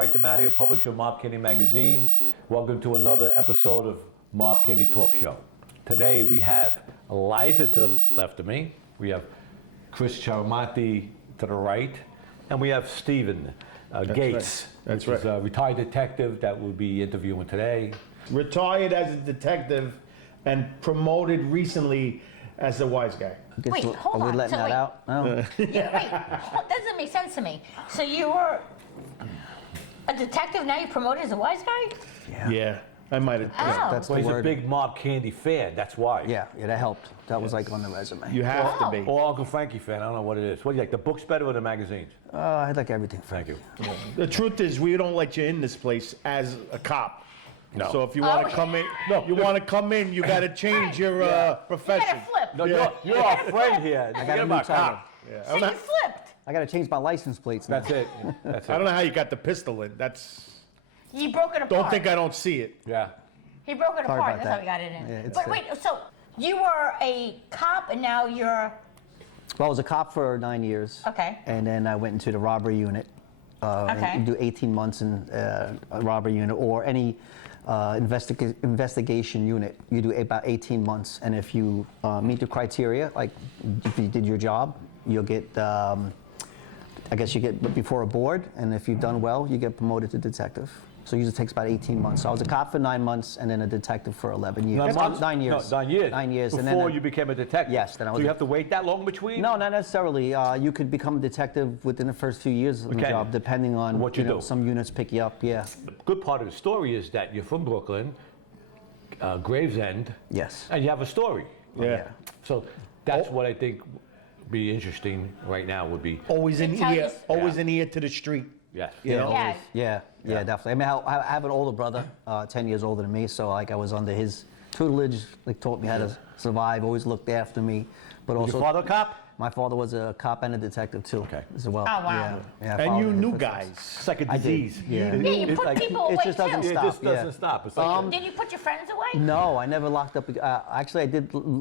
Frank DiMatteo, publisher of Mob Candy Magazine. Welcome to another episode of Mob Candy Talk Show. Today we have Liza to the left of me, we have Chris Chiarmonte to the right, and we have Steven Gates, That's which is right. a retired detective that we'll be interviewing today. Retired as a detective and promoted recently as a wise guy. Wait, hold Are we on. letting So that wait. out? No. Yeah, wait. That doesn't make sense to me. So you were a detective, now you're promoted as a wise guy? Yeah, I might have. Oh. That's Well, the he's a word. big Mob Candy fan, that's why. Yeah, that helped. That was like on the resume. You have Wow. to be. Or Uncle Frankie fan, I don't know what it is. What do you like, the books better or the magazines? I like everything. Thank you. The truth is, we don't let you in this place as a cop. No. So if you want Oh, to come in, you want to come in, you got to change your You profession. gotta flip. No, Yeah. you're our friend here. I got Forget a new about title. cop. So you flipped. I got to change my license plates now. That's it. That's I it. don't know how you got the pistol in. That's. You broke it apart. Don't think I don't see it. Yeah. He broke it Sorry apart. about That's how that. he got it in. Yeah, it's But wait, so you were a cop and now you're Well, I was a cop for 9 years. Okay. And then I went into the robbery unit. Okay. You do 18 months in a robbery unit or any investigation unit. You do about 18 months. And if you meet the criteria, like if you did your job, you'll get, I guess you get before a board. And if you've done well, you get promoted to detective. So it usually takes about 18 months. So I was a cop for 9 months and then a detective for 11 years. 9 months? 9 years. No, 9 years. 9 years. Before and then, you became a detective? Yes, then I was So you a- have to wait that long between? No, not necessarily. You could become a detective within the first few years of the Okay. job, depending on What you do. Some units pick you up. Yeah. The good part of the story is that you're from Brooklyn, Gravesend, Yes. and you have a story. Yeah. So that's what I think would be interesting right now would be, Always an tell ear. you- Always an ear to the street. yes. You know? Yeah. Yeah, definitely. I mean, I have an older brother, 10 years older than me, so like I was under his tutelage, like taught me how to survive, always looked after me. But Was also, your father a cop? my father was a cop and a detective too. Okay. As well. Oh, wow. Yeah, I And followed you in his knew footsteps. guys. It's like a I did, disease. yeah. Yeah, you It's put like- people away it just doesn't too. It stop. just doesn't yeah. stop. It's like Did you put your friends away? No, I never locked up. Actually,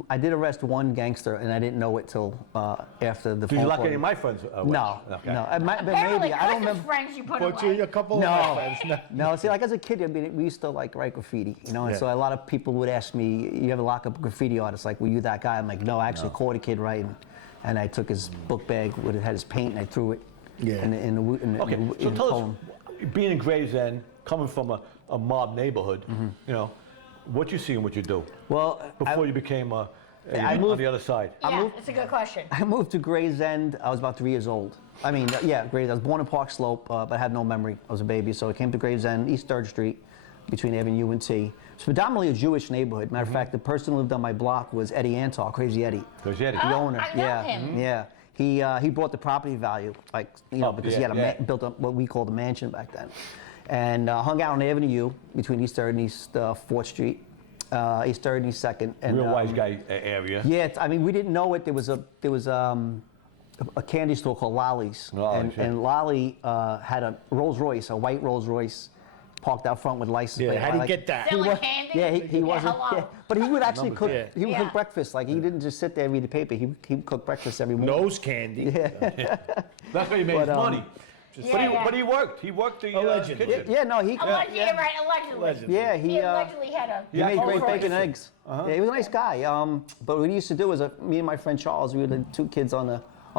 I did arrest one gangster, and I didn't know it till after the. Did you phone lock call. any of my friends away? No, Okay. no. It might, but Apparently, maybe I don't Chris's remember. friends you put But away. you a couple of No. my friends. No. No, see, like as a kid, I mean, we used to like write graffiti, you know, and Yeah. so a lot of people would ask me, "You ever lock up a graffiti artist? Like, were you that guy?" I'm like, "No, I actually caught a kid writing, and I took his book bag with it had his paint, and I threw it Yeah. in the Okay, so in the tell column. us, being in Gravesend, coming from a mob neighborhood, you know, what you see and what you do Well, before you became I on moved- the other side. Yeah, it's a good question. I moved to Gray's End. I was about 3 years old. I mean, yeah, Gray's. I was born in Park Slope, but I had no memory. I was a baby, so I came to Gray's End, East 3rd Street, between Avenue and T. It's predominantly a Jewish neighborhood. Matter of fact, the person who lived on my block was Eddie Antar, Crazy Eddie, Because you had the Oh, owner. I know yeah, him. yeah. He brought the property value, like Oh, because he yeah, had yeah. built up what we called a mansion back then, and hung out on Avenue between East 3rd and East 4th Street, East 3rd and East 2nd. And, real wise guy area. yeah, I mean, we didn't know it. There was a candy store called Lolly's, Oh, and, shit. and Lolly had a Rolls Royce, a white Rolls Royce, parked out front with license plate. Yeah, how do you get that? Selling wa- candy? Yeah, he wasn't. hello. Yeah, but he would actually cook. Yeah. He would Yeah. cook breakfast. Like he didn't just sit there and read the paper. He would cook breakfast every morning. Nose candy. That's how he made But, his money. Yeah. But he worked. He worked the Allegedly. kitchen. Yeah, no, he. Allegedly, yeah, right, allegedly. Allegedly. yeah, He he. allegedly had a. He made Yeah, great Rolls bacon and Royce. eggs. Yeah, he was a nice guy. But what he used to do was, me and my friend Charles, we were the two kids on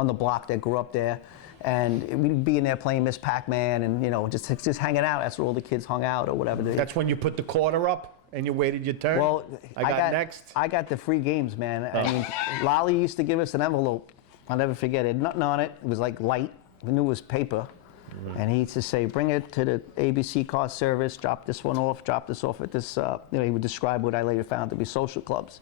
the block that grew up there, and we'd be in there playing Miss Pac-Man and just hanging out. That's where all the kids hung out or whatever. That's when you put the quarter up and you waited your turn. Well, I got next. I got the free games, man. I mean, Lolly used to give us an envelope. I'll never forget it. Nothing on it. It was like light. We knew it was paper. And he used to say, bring it to the ABC car service, drop this one off, drop this off at this, he would describe what I later found to be social clubs.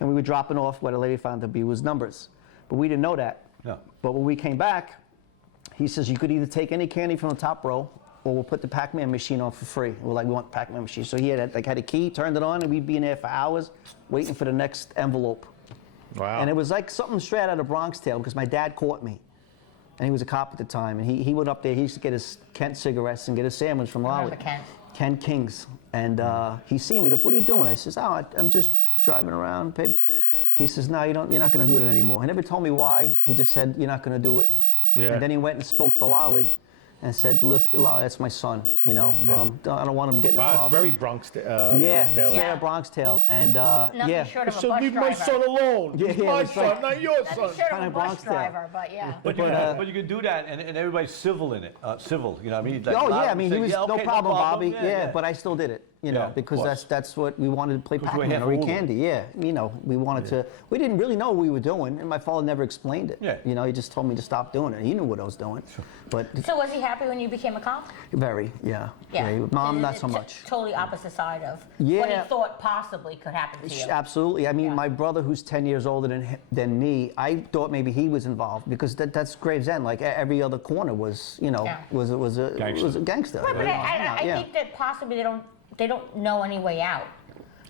And we were dropping off what I later found to be was numbers. But we didn't know that. No. But when we came back, he says, you could either take any candy from the top row, or we'll put the Pac-Man machine on for free. We're like, we want the Pac-Man machine. So he had a key, turned it on, and we'd be in there for hours waiting for the next envelope. Wow. And it was like something straight out of Bronx Tale because my dad caught me. And he was a cop at the time. And he went up there, he used to get his Kent cigarettes and get a sandwich from Lolly. Remember Kent? Ken King's. And he seen me, he goes, what are you doing? I says, I'm just driving around, babe. He says, no, you're not going to do it anymore. He never told me why. He just said, you're not going to do it. Yeah. And then he went and spoke to Lolly. and said, "Listen, that's my son. You know, I don't want him getting Wow, involved." it's very Bronx. Yeah, Bronx tale. straight out Bronx tale, and Nothing yeah. short of a So bus leave my driver. son alone. Yeah, He's yeah, my it's son, like- not your Nothing son. short of Kinda a bus Bronx style. driver, but yeah. But you can do that, and everybody's civil in it. Civil, you know what I mean? Like, Oh a lot yeah, of I mean, them he say, was "Yeah, no okay, problem, Bobby. Yeah, Yeah, but I still did it, you know, Yeah, of because course. that's what we wanted to play Because we're Pac-Man half or eat Hulu. candy. Yeah, you know, we wanted to. We didn't really know what we were doing, and my father never explained it. Yeah. You know, he just told me to stop doing it. He knew what I was doing, but So was he happy when you became a cop? very, yeah. Yeah. Mom, It's not so much. Totally opposite side of what Yeah. he thought possibly could happen to you. Absolutely. I mean, Yeah. my brother, who's 10 years older than me, I thought maybe he was involved because that's Gravesend. Like every other corner was, you know, Yeah. was a gangster. Right, but I Yeah. think that possibly they don't know any way out,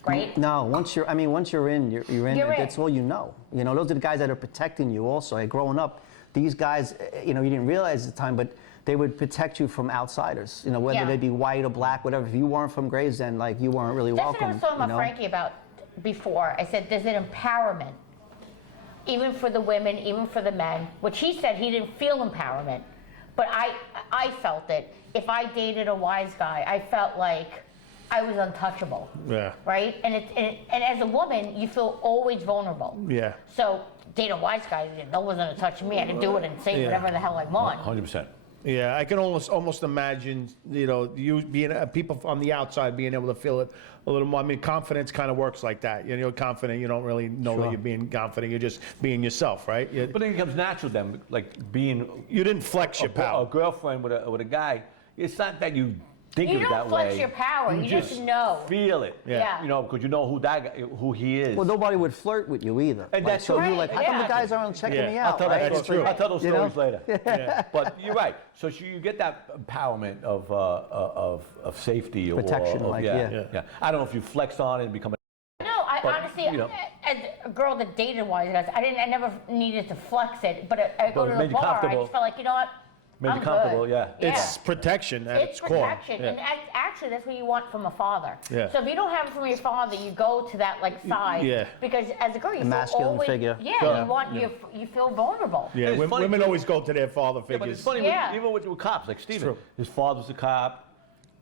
right? No, once you're in, you're in. You're in. That's all you know. You know, those are the guys that are protecting you also. Like, growing up, these guys, you know, you didn't realize at the time, but they would protect you from outsiders. You know, whether Yeah. they be white or black, whatever. If you weren't from Gravesend, like, you weren't really That's welcome. what I was talking you about know? Frankie about before. I said there's an empowerment, even for the women, even for the men, which he said he didn't feel empowerment. But I felt it. If I dated a wise guy, I felt like I was untouchable. Yeah. Right? And as a woman, you feel always vulnerable. Yeah. So date a wise guy, no one's gonna touch me. I can do it and say Yeah. whatever the hell I want. 100%. Yeah, I can almost imagine, you know, you being people on the outside being able to feel it a little more. I mean, confidence kind of works like that. You know, you're confident. You don't really know that you're being confident. You're just being yourself, right? But then it becomes natural then, like being You didn't flex your a power. girlfriend with a guy. It's not that you think You of it don't that flex way. your power, you just know. Feel it. Yeah. You know, because you know who that guy, who he is. Well, nobody would flirt with you either. And Like, that's so right, you're like, how come yeah. the guys aren't checking Yeah. me I'll out? tell, right? That's that, true. I'll tell those You know? stories later. But you're right. So you get that empowerment of safety or Protection, of, like, yeah, yeah. yeah. I don't know if you flex on it and become a No, I But, honestly, you know. as a girl that dated wise guys, I never needed to flex it. But I go But it to made the you bar, I comfortable. just felt like, you know what? Made you I'm comfortable, good. yeah. It's protection at its core. protection, Yeah. and actually that's what you want from a father. Yeah. So if you don't have it from your father, you go to that like side. Yeah. Because as a girl, you feel masculine always, figure. Yeah, Sure. you want you feel vulnerable. Yeah, It's funny women too. always go to their father Yeah, but figures. it's funny, Yeah. even with cops, like Steven, true. his father's a cop,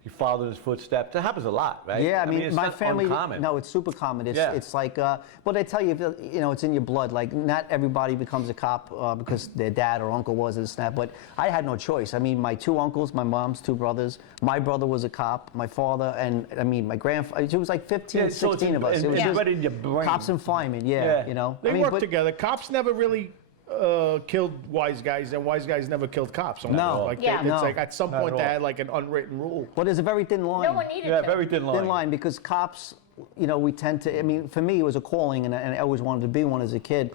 he followed his footsteps. That happens a lot, right? Yeah, I mean, it's my not family. uncommon. No, it's super common. It's Yeah. it's like, but they tell you, you know, it's in your blood. Like, not everybody becomes a cop because their dad or uncle was and that. But I had no choice. I mean, my two uncles, my mom's two brothers. My brother was a cop. My father, and I mean, my grandfather. It was like 15, Yeah, so it's 16 of us. in- It was it's just already in your brain. cops and firemen. Yeah, Yeah. you know. They I mean, work but- together. Cops never really killed wise guys, and wise guys never killed cops. No. Like Yeah. it's No. like at some Not point at they all. had like an unwritten rule. But there's a very thin line. No one needed Yeah, to. very thin line. Thin line, because cops, you know, we tend to, I mean, for me, it was a calling, and I always wanted to be one as a kid.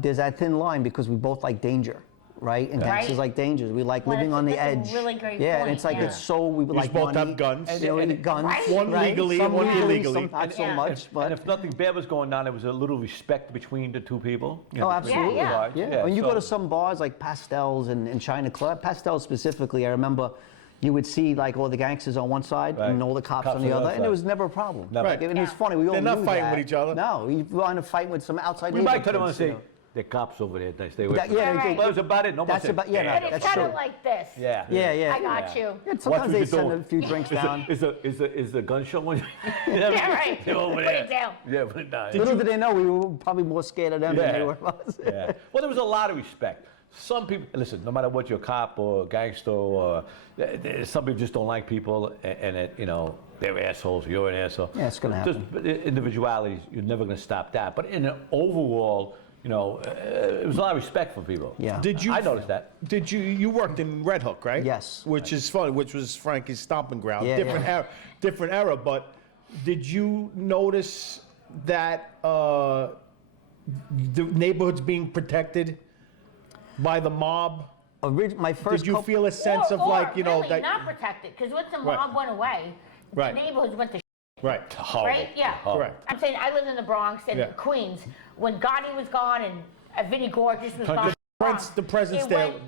There's that thin line because we both like danger, right? And Right. gangsters like danger. We like Well, living on the that's a edge. really great yeah, and point, it's like, yeah. it's so, we would You like both money, have guns. You know, And- guns. Right. One right? legally Some and one legally, illegally. some not so Yeah. much, but. And if nothing bad was going on, there was a little respect between the two people. You know, Oh, between absolutely. the Yeah, guys. Yeah. When you go so- to some bars like Pastels and China Club, Pastels specifically, I remember you would see like all the gangsters on one side Right. and all the cops Cops on the other, and side. it was never a problem. Never. Like, and it's Yeah. funny, we all They're not knew fighting that. with each other. No, you want to fight with some outside We might turn around and neighborhoods, you say, know. "The cops over there, they stay away That- from yeah, them." Right. But that's about it. Nobody That's said, about- yeah, no, And it's that's kind true. of like this. Yeah. Yeah. I got you. Yeah, Watch sometimes what they you're send doing. a few drinks down. Is the gun show one? Yeah, right. They're over Put there. it down. Yeah, put it down. Little did they know we were probably more scared of them than they were of us. Yeah. Well, there was a lot of respect. Some people, listen, no matter what you're a cop or a gangster or some people just don't like people and it, you know, they're assholes, you're an asshole. Yeah, it's gonna happen. Just individualities, you're never going to stop that. But in an overall, you know, it was a lot of respect for people. Yeah. Did you? I noticed that. Did you worked in Red Hook, right? Yes. Which is funny. Which was Frankie's stomping ground. Yeah, different yeah. era. Different era. But did you notice that the neighborhoods being protected by the mob? My first Did you couple- feel a sense of Or like, you know, really that? not protected, because once the Right. mob went away, Right. the neighborhoods went to Right. Horrible. right? Yeah. Horrible. Correct. I'm saying I lived in the Bronx and Yeah. Queens. When Gotti was gone and Vinnie Gorgeous was gone. The presence it there. went-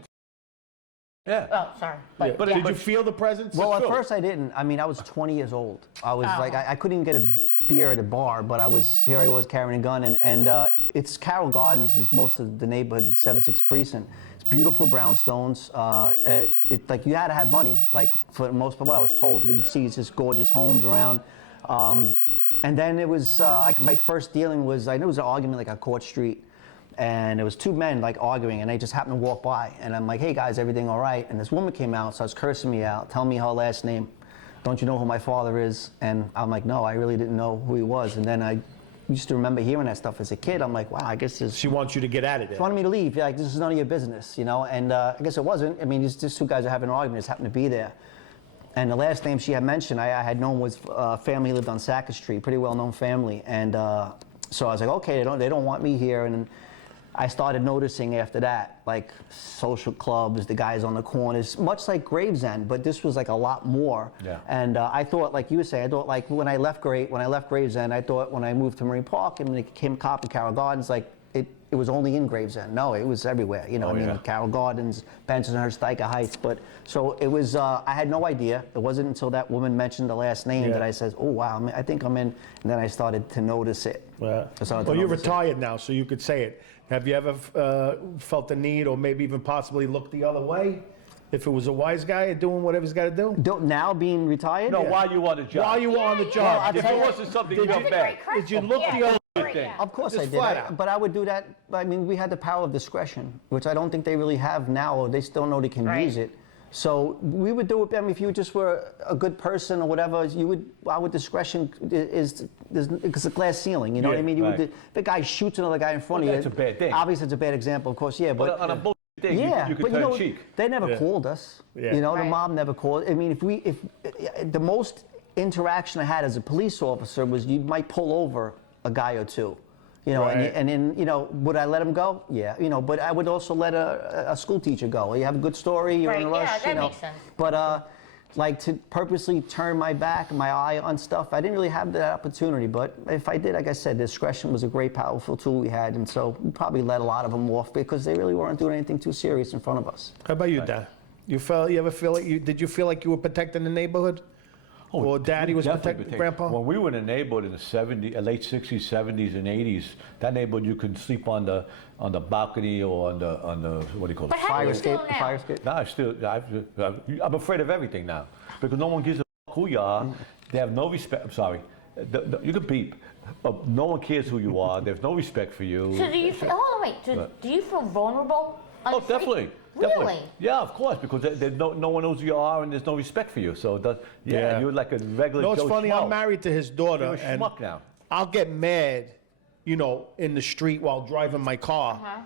Yeah. Oh, sorry. Yeah. But Did you feel the presence? Well, at true. first I didn't. I mean, I was 20 years old. I was Oh. like, I couldn't even get a beer at a bar, but I was carrying a gun, and it's Carroll Gardens was most of the neighborhood, 7-6 precinct. It's beautiful brownstones. Like you had to have money, like for the most part, what I was told. You'd see just gorgeous homes around. And then it was, like my first dealing was, I knew it was an argument like on Court Street. And there was two men like arguing, and they just happened to walk by. And I'm like, hey guys, everything all right? And this woman came out, starts cursing me out, telling me her last name. Don't you know who my father is? And I'm like, no, I really didn't know who he was. And then I used to remember hearing that stuff as a kid. I'm like, wow, I guess this. She wants you to get out of there. She wanted me to leave. Yeah, like, this is none of your business, you know? And I guess it wasn't. I mean, just two guys are having an argument, just happened to be there. And the last name she had mentioned, I had known was family lived on Sackett Street, pretty well-known family. And so I was like, okay, they don't want me here. And I started noticing after that, like social clubs, the guys on the corners, much like Gravesend, but this was like a lot more. Yeah. And I thought, like you were saying, I thought like when I left Gravesend, I thought when I moved to Marine Park and became a cop in Carroll Gardens, like it was only in Gravesend. No, it was everywhere. You know, Carroll Gardens, Bensonhurst, Dyker Heights. But so it was. I had no idea. It wasn't until that woman mentioned the last name that I said, "Oh wow, I think I'm in." And then I started to notice it. Well, you're retired now, so you could say it. Have you ever felt the need, or maybe even possibly looked the other way, if it was a wise guy doing whatever he's got to do? Now being retired? No, while you were on the job. While you were on the job. If it wasn't something you felt bad. Did you look the other way? Of course I Just did. flat out. But I would do that. I mean, we had the power of discretion, which I don't think they really have now, or they still know they can use it. So we would do it. I mean, if you just were a good person or whatever, you would. Our discretion is it's a glass ceiling. You know what I mean? You would, the guy shoots another guy in front of you. That's a bad thing. Obviously, it's a bad example, of course. Yeah, but on a bullshit thing, you could but turn you know, cheek. they never called us. Yeah. You know, the mob never called. I mean, if the most interaction I had as a police officer was you might pull over a guy or two. You know, and then, you know, would I let him go? Yeah, you know, but I would also let a school teacher go. You have a good story, you're in a rush, yeah, that you know. makes sense. But like to purposely turn my back, my eye on stuff, I didn't really have that opportunity. But if I did, like I said, discretion was a great, powerful tool we had, and so we probably let a lot of them off because they really weren't doing anything too serious in front of us. How about you, Dad? You ever feel like did you feel like you were protecting the neighborhood? Or Daddy was protecting Grandpa? When we were in a neighborhood in the late 60s, 70s, and 80s, that neighborhood you could sleep on the balcony or on the what do you call it? But how do you feel now? Fire escape. No, I'm afraid of everything now because no one gives a fuck who you are. They have no respect. I'm sorry. You can beep. No one cares who you are. There's no respect for you. So do you feel, hold on, wait, do you feel vulnerable? on Oh, the street? definitely. Really? Definitely. Yeah, of course, because no one knows who you are and there's no respect for you. So, you're like a regular No, it's Joe funny. schmo. I'm married to his daughter, You're a and schmuck now. I'll get mad, you know, in the street while driving my car, Uh-huh.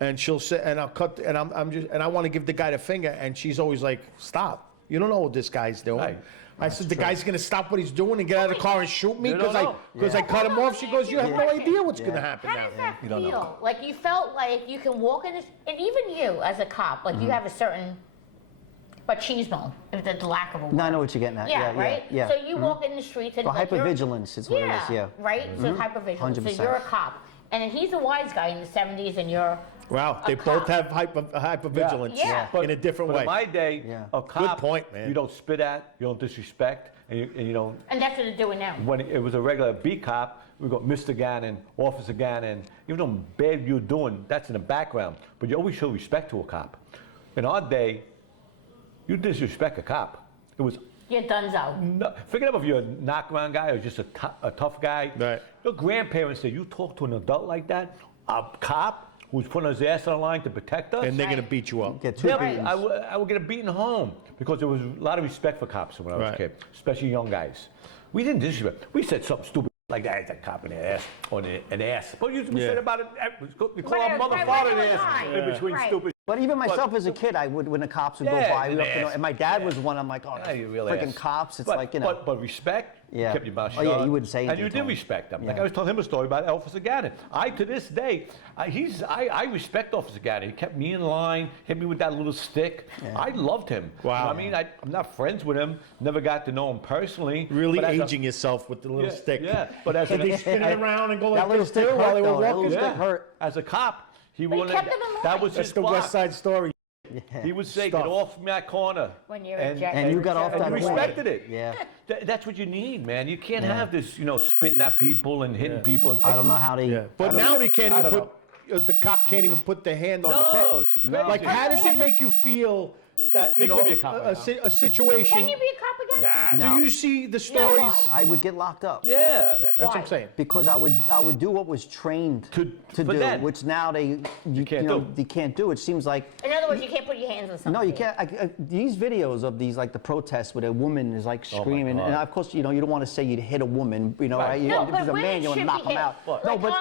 and she'll sit, and I'll cut, and I want to give the guy the finger, and she's always like, "Stop! You don't know what this guy's doing." Right. I said, "The guy's gonna stop what he's doing and get out of the car and shoot me You don't because I know. cut him off." She goes, "You have no Yeah. idea what's gonna happen How now." does that You don't know. feel? Like you felt like you can walk in this, and even you as a cop, like you have a certain machismo, if the lack of a word. No, I know what you're getting at. Yeah, right? Yeah. So you walk in the streets and Well, like, you're- hypervigilance is what it is, yeah. Right? So hypervigilance. 100%. So you're a cop. And he's a wise guy in the 70s and you're Wow, they a both cop. have hypervigilance Yeah. in a different But way. in my day, Yeah. a cop, point, man. you don't spit at, you don't disrespect, and you don't. And that's what they're doing now. When it was a regular beat cop, we got Mr. Gannon, Officer Gannon. Even though bad you're doing, that's in the background. But you always show respect to a cop. In our day, you disrespect a cop. It was You're donezo. no, forget about if you're a knockaround guy or just a tough guy. Right. Your grandparents said, you talk to an adult like that, a cop who's putting his ass on the line to protect us. And they're gonna Right. beat you up. Get two Yeah, beatings. I would get a beaten home because there was a lot of respect for cops when I was a Right. kid, especially young guys. We didn't disrespect. We said something stupid like that, that cop in the ass, or an ass. But we Yeah. said about it, we call Right, our mother right, father right, an ass right. in between Right. stupid. But even myself as a kid, I would, when the cops would go Yeah, by, we an have to know, ass. and my dad was one, I'm like, oh, Yeah, you real freaking ass. cops, it's But- like, you know. But respect, Yeah. kept your mouth Oh, shut. yeah, you wouldn't say And anything you to did him. respect them. Like Yeah. I was telling him a story about Officer Gannon. To this day, I respect Officer Gannon. He kept me in line, hit me with that little stick. I loved him. Wow. You know what I mean, I'm not friends with him, never got to know him personally. Really but as a- aging yourself with the little stick. Yeah, but as Did they an, spin it around and go like That little this stick too while hurt, they were though. That walking? little yeah, stick hurt. as a cop, he But he wanted kept him in that line. was That's his the block. West Side Story. He would say, Stuff. "Get off from that corner." When you're and, ejected. And you got off and that you point. respected it. Yeah. That's what you need, man. You can't have this, spitting at people and hitting people and I don't know how they. Yeah. But now they can't I even don't put. the cop can't even put their hand on the No, perp. it's crazy. Like, how does it make you feel that He could be a cop right now. a situation? Can you be a cop again? Nah. No. Do you see the No, why? stories? I would get locked up. Yeah. Yeah, that's what Why? I'm saying. Because I would do what was trained To- to for do, them. which now you can't know, do. you can't do. It seems like In other words, you can't put your hands on something. no, you can't. These videos of these like the protests where a woman is like screaming, God. and of course you don't want to say you'd hit a woman, you know, Right. right? No, If but there's a women man, you want to should knock be him hit. out. What? No, Like, but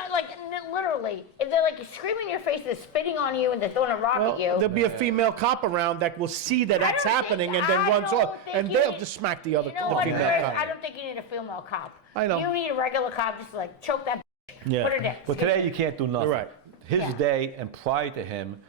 literally, if they're like screaming in your face, they're spitting on you, and they're throwing a rock Well, at you. there'll be a female cop around that will see that that's I don't happening think- and then I runs don't off, think and you they'll need- just smack the other You know the what, female Chris? cop. I don't think you need a female cop. I know. You need a regular cop, just like choke that. Yeah. Put her down. But today you can't do nothing. Right. His Yeah. day and prior to him,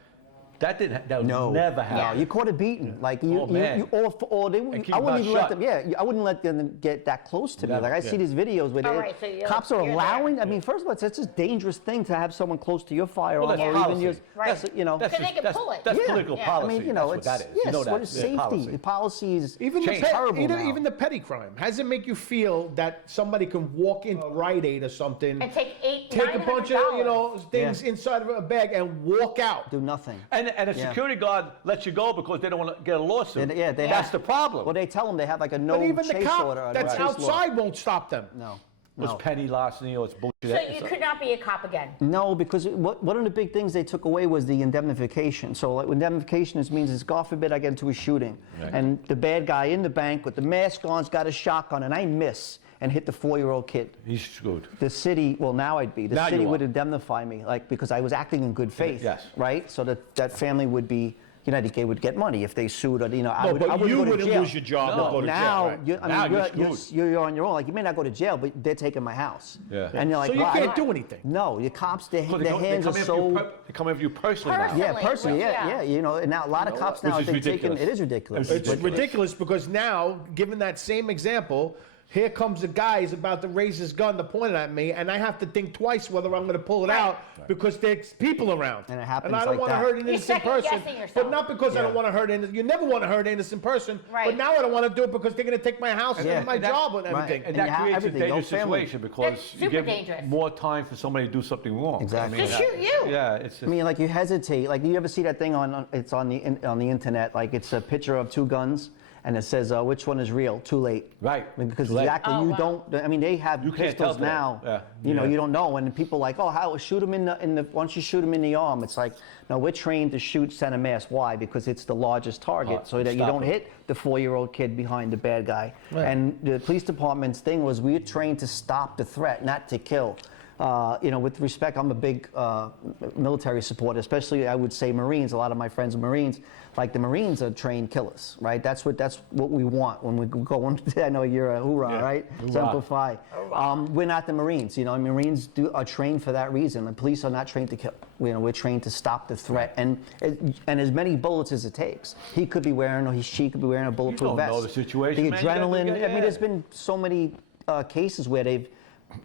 that would never happen. No, you caught a beating. Like you, Oh, man. keep I your wouldn't mouth even let shut. them. Yeah, I wouldn't let them get that close to me. Never. Like I see these videos where All right, so cops are you're there. allowing. I mean, first of all, it's a dangerous thing to have someone close to your firearm Well, that's or policy. even yours. Right. That's, you know. That's Because they can that's, pull it. That's Yeah. political Yeah. policy. I mean, you know, that's it's what that is. yes. You know what that. is Yeah, safety? policy. The policy is Even the, terrible now. even the petty crime. How does it make you feel that somebody can walk into a Rite Aid or something, And take take a bunch of $900. things Yeah. inside of a bag and walk out? do nothing. And a Yeah. security guard lets you go because they don't want to get a lawsuit. Yeah, they That's have- the problem. Well, they tell them they have like a no But even the chase cop order. or that's no chase law. outside won't stop them. No. It's No. petty larceny or it's bullshit. So you could not be a cop again. No, because one of the big things they took away was the indemnification. So like indemnification means is God forbid I get into a shooting, Right. and the bad guy in the bank with the mask on's got a shotgun, and I miss and hit the 4-year-old kid. He's screwed. The city, well now I'd be, the Now city you would are. indemnify me, like because I was acting in good faith, Yes. right? So that family would be, they would get money if they sued, or I No, would. but I wouldn't you go to wouldn't jail. lose your job No. or go to Now, jail, right? Now you're you're on your own. Like you may not go to jail, but they're taking my house. Yeah. And you're like, So you well, can't do anything. No, your cops, their Well, hands are so. They come after you personally now. Personally. Yeah, personally, Yeah. yeah. And now a lot of cops now Which have is been taken. ridiculous. It is ridiculous. It's Ridiculous. ridiculous because now, given that same example, here comes a guy who's about to raise his gun to point it at me, and I have to think twice whether I'm going to pull it out because there's people around. And it happens And I don't like want to that. hurt an You're innocent person. second-guessing yourself. But not because I don't Yeah. want to hurt an You never want to hurt an innocent person. Right. But now I don't want to do it because they're going to take my house Yeah. and my And that- job and Right. everything. And And you that have creates a everything, no dangerous family. situation because That's you super give dangerous. more time for somebody to do something wrong. Exactly. To shoot you. Yeah, it's just, I mean, like you hesitate. Like you ever see that thing it's on the internet? Like it's a picture of two guns, and it says which one is real. Too late. Right. I mean, because Too late. exactly Oh, you wow. don't. I mean, they have You can't tell pistols today. now. Yeah. You know, Yeah. you don't know. And people like, oh, how shoot him in the. Once you shoot him in the arm, it's like, no, we're trained to shoot center mass. Why? Because it's the largest target, so that you stop don't him. hit the 4-year-old kid behind the bad guy. Right. And the police department's thing was we're trained to stop the threat, not to kill. With respect, I'm a big military supporter, especially I would say Marines. A lot of my friends are Marines. Like the Marines are trained killers, right? That's what we want when we go on. I know you're a hoorah, Yeah. right? Hoorah. Semper Fi. We're not the Marines. Marines are trained for that reason. The police are not trained to kill. We're trained to stop the threat, and as many bullets as it takes. He could be wearing, or she could be wearing a bulletproof don't vest. know the situation, The man. You gotta adrenaline. do- I mean, yeah. there's been so many cases where they've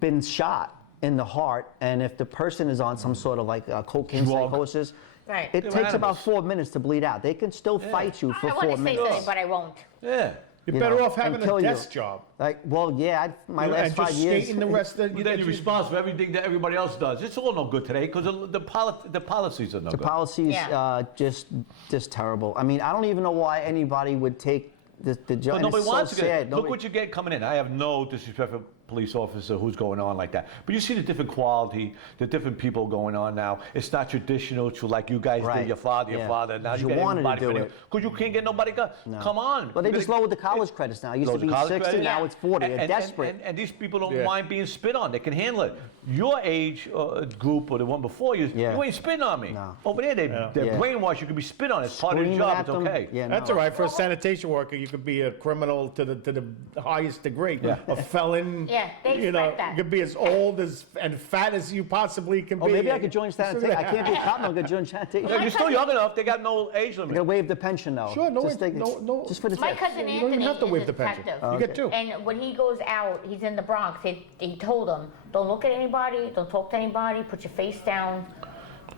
been shot in the heart, and if the person is on some sort of like cocaine Drug. psychosis, Right. it They're takes about animals. 4 minutes to bleed out. They can still fight you for I 4 want to say minutes. something, but I won't. yeah. You're you better know, off having and a kill you. desk job. Like, well, yeah, my And last 5 just years. skating the rest of But then you're responsible for everything that everybody else does. It's all no good today because the policies are no The good. policies Yeah. just terrible. I mean, I don't even know why anybody would take the job. But nobody it's wants so to get. sad. Look Nobody- what you get coming in. I have no disrespect for police officer who's going on like that. But you see the different quality, the different people going on now. It's not traditional to like you guys Right. did, your father. Now You get wanted to everybody do for it. because you can't get nobody. Come on. Well, they You just gotta- lowered the college credits now. It used to Lowered the be college 60, credit? now Yeah. it's 40. They're And- desperate. And these people don't Yeah. mind being spit on. They can handle it. Your age group or the one before you, Yeah. you ain't spitting on me. No. Over there, they're Yeah. brainwashed. You can be spit on. It's part of Screaming your job. at It's them. okay. Yeah, That's no. all right. For a sanitation worker, you could be a criminal to the highest degree. Yeah. A felon. Yeah, they you know, expect that. you could be as old and fat as you possibly can Oh, be. maybe I could join sanitation. I can't be a cop. I'm going to join sanitation. Yeah, you're still young enough. They got no age I'm limit. going to waive the pension, though. Sure, no, just, no. just for the My tip. cousin You don't Anthony even have to is waive a the pension. detective. You get two. And when he goes out, he's in the Bronx. He told him, don't look at anybody, don't talk to anybody, put your face down.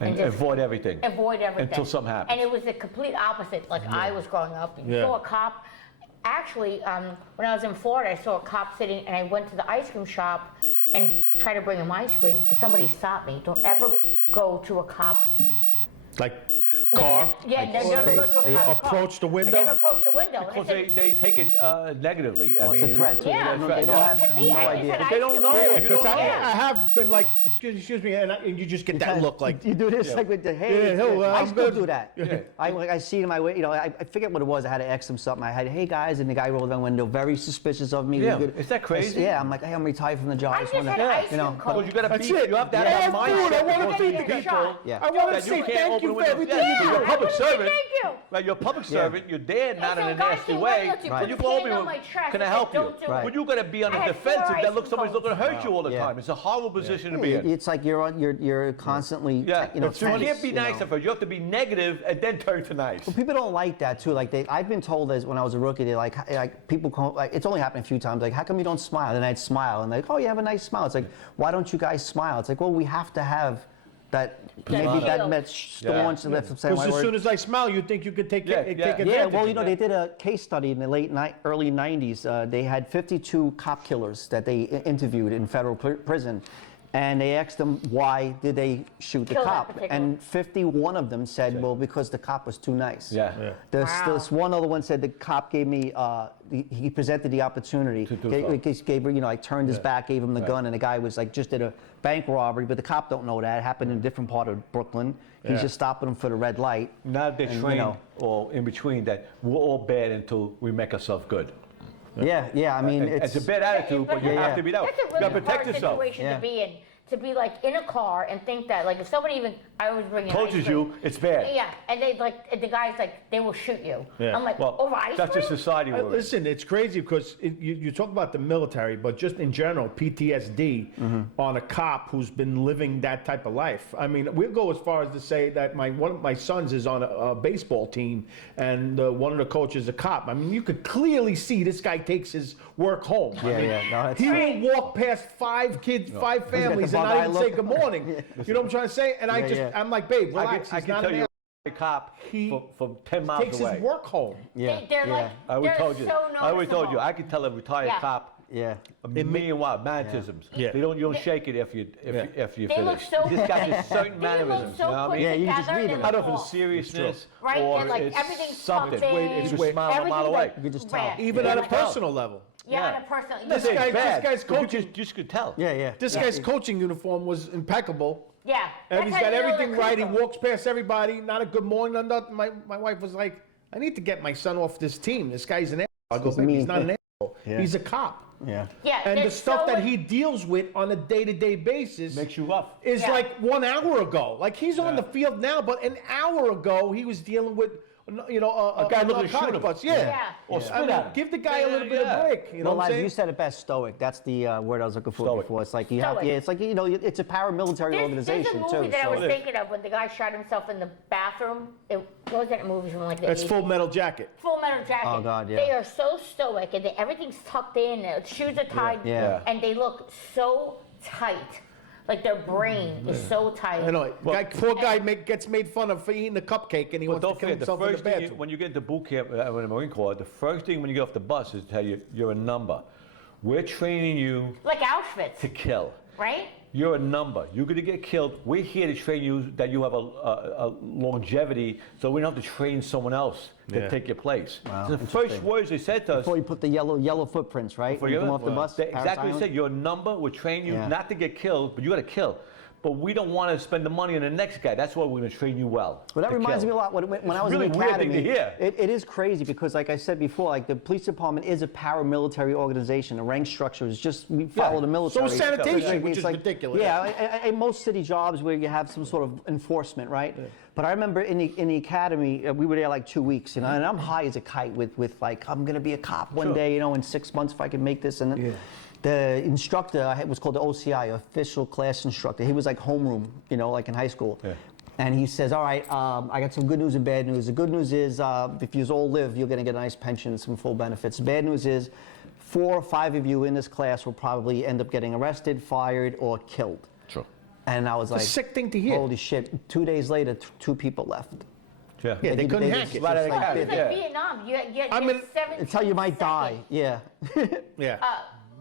And just avoid everything. Avoid everything. Until something happens. And it was the complete opposite. Like I was growing up, you Yeah. saw a cop. Actually, when I was in Florida, I saw a cop sitting, and I went to the ice cream shop and tried to bring him ice cream, and somebody stopped me. Don't ever go to a cop's. Like car? Yeah, Like, they never go to a space, yeah. cop's car. Approach the window? They never approach the window. And Because said, they take it negatively. Well, it's a threat too. Yeah, They don't have to me, no I idea. said, They don't know. Yeah, You because don't know. I have been like, excuse me, and you just get that look like, you do this like with the hey. Yeah, hello, I I'm still good. do that. Yeah. I see him. I forget what it was. I had to ask him something. I had, hey guys, and the guy rolled down the window, very suspicious of me. Yeah, Good. is that crazy? Yeah, I'm like, hey, I'm retired from the job. I just wanna- had an ice you know, cream cone. Because you got to That's be, it. you have to have Yeah, that food, I mindset wanna towards feed these the people. shot. Yeah. I want to That say you can't thank open you the for windows. everything Yeah, you because do. you're a public servant. Thank you. Right, you're a public servant. You're there, not in said, a "Guys, nasty you way. look, you But put you the go can over on and my trash. can I I help said, you? "Don't do Right. But you got to be on the I had defensive. 4 That ice somebody's looking to hurt you all the Yeah. time. It's a horrible position to be in. It's like you're constantly, Yeah, you know, you can't tense, be you nice know. at first. You have to be negative and then turn to nice. Well, people don't like that too. Like I've been told as when I was a rookie, they like people call, like it's only happened a few times. Like, how come you don't smile? And I'd smile, and like, oh, you have a nice smile. It's like, why don't you guys smile? It's like, well, we have to have that maybe shield. that staunch. Yeah. That's Because as soon as I smile, you think you could take Yeah, take yeah. advantage. yeah, well, you know, of they that. did a case study in the early 90s. They had 52 cop killers that they interviewed in federal prison. And they asked them, why did they shoot the Kill that cop? particular- And 51 of them said, well, because the cop was too nice. Yeah. Wow. This one other one said the cop gave me, he presented the opportunity. To do Gave, you know, I turned his Yeah. back, gave him the Right. gun, and the guy was like, just did a bank robbery, but the cop don't know that. It happened in a different part of Brooklyn. He's Yeah. just stopping him for the red light. Now they're And, you trained know. or in between that we're all bad until we make ourselves good. Yeah, I mean, It's a bad attitude, but you Yeah, have yeah. to be that way. That's a You really got to protect hard yourself. situation Yeah. to be in. To be like in a car and think that like if somebody even I always bring in Coaches ice cream. you, it's bad. Yeah, and they like the guy's like they will shoot you. Yeah. I'm like Well, over ice that's the cream. society we're in. Listen, it's crazy because you talk about the military, but just in general, PTSD on a cop who's been living that type of life. I mean, we'll go as far as to say that one of my sons is on a baseball team, and one of the coaches is a cop. I mean, you could clearly see this guy takes his work home. I mean, yeah, no, that's he right. will walk past 5 kids, 5 families, and bug not eye even look. say good morning. You know what I'm trying to say? And I'm like, babe, relax. I He's can not tell an you ass. a cop He from 10 miles Takes away. his work home. Yeah, They're yeah. like I always they're told you. so I always told you. noticeable. I could tell a retired Yeah. cop Yeah. a million mannerisms. Yeah. You don't shake it if you They look finish. so. This guy has certain They look mannerisms. so you know what I put mean? Yeah, you can just together read and it. I don't know if cool. it's seriousness Right, or and like it's everything's something. tucked in. You can smile a mile Everything's away. like You could just tell. red. Even Yeah, on a like- personal level. Yeah, Yeah. on a personal. This This ain't guy- bad, this guy's but you coaching- just could tell. Yeah, yeah. This guy's coaching uniform was impeccable. Yeah. And that's he's how got you know everything they're right. He cuckoo. walks past everybody. Not a good morning. Not nothing. My wife was like, I need to get my son off this team. This guy's an asshole. I go, He's baby, he's mean. not an asshole. Yeah. He's a cop. Yeah. Yeah, And the that's stuff so that he deals with on a day-to-day basis Makes you rough. is Yeah. like 1 hour ago. Like he's on the field now, but an hour ago he was dealing with, you know, A guy looking to narcotic shoot him. bust. Yeah. Yeah. Or I spit mean, at him. give the guy a little bit Yeah. of break. You know Well, what I'm Liza, saying? you said it best, stoic. That's the word I was looking for Stoic. before. It's like you have, Stoic. yeah, it's like, you know, it's a paramilitary There's organization a movie too. that I so- was thinking of when the guy shot himself in the bathroom. What was that movie from like the That's 80s? Full Metal Jacket. Full Metal Jacket. Oh, God, yeah. They are so stoic and everything's tucked in. And shoes are tied. Yeah. And they look so tight. Like their brain is so tight. I know. Poor guy gets made fun of for eating a cupcake, and he But wants to don't kill forget, the himself in the first thing bathroom. when you get into boot camp in the Marine Corps, the first thing when you get off the bus is to tell you you're a number. We're training you Like Auschwitz, to kill. right? You're a number. You're going to get killed. We're here to train you that you have a longevity, so we don't have to train someone else to Yeah. take your place. Wow, So the first words they said to us. Before you put the yellow footprints, right? When you come off the bus. They Paris exactly Island. said, you're a number. We're training you Yeah. not to get killed, but you got to kill. But we don't want to spend the money on the next guy. That's why we're going to train you well. Well, that to reminds kill. me a lot. When I was really in the weird thing academy, to hear. it is crazy because, like I said before, like the police department is a paramilitary organization. The rank structure is just we follow the military. So is sanitation, It's which is ridiculous. Yeah, in most city jobs where you have some sort of enforcement, right? Yeah. But I remember in the academy, we were there like 2 weeks, you know, and I'm high as a kite with like I'm gonna be a cop one day, you know, in 6 months if I can make this. And the instructor was called the OCI, official class instructor. He was like homeroom, you know, like in high school. Yeah. And he says, all right, I got some good news and bad news. The good news is if you all live, you're going to get a nice pension and some full benefits. The bad news is 4 or 5 of you in this class will probably end up getting arrested, fired, or killed. Sure. And I was like, a sick thing to hear. holy shit. 2 days later, 2 people left. Yeah. Yeah, they couldn't hack just- it. Right, just like like It's bit- like Yeah. Vietnam. You I mean, get 17 It's how you might die. seconds. Yeah. Yeah.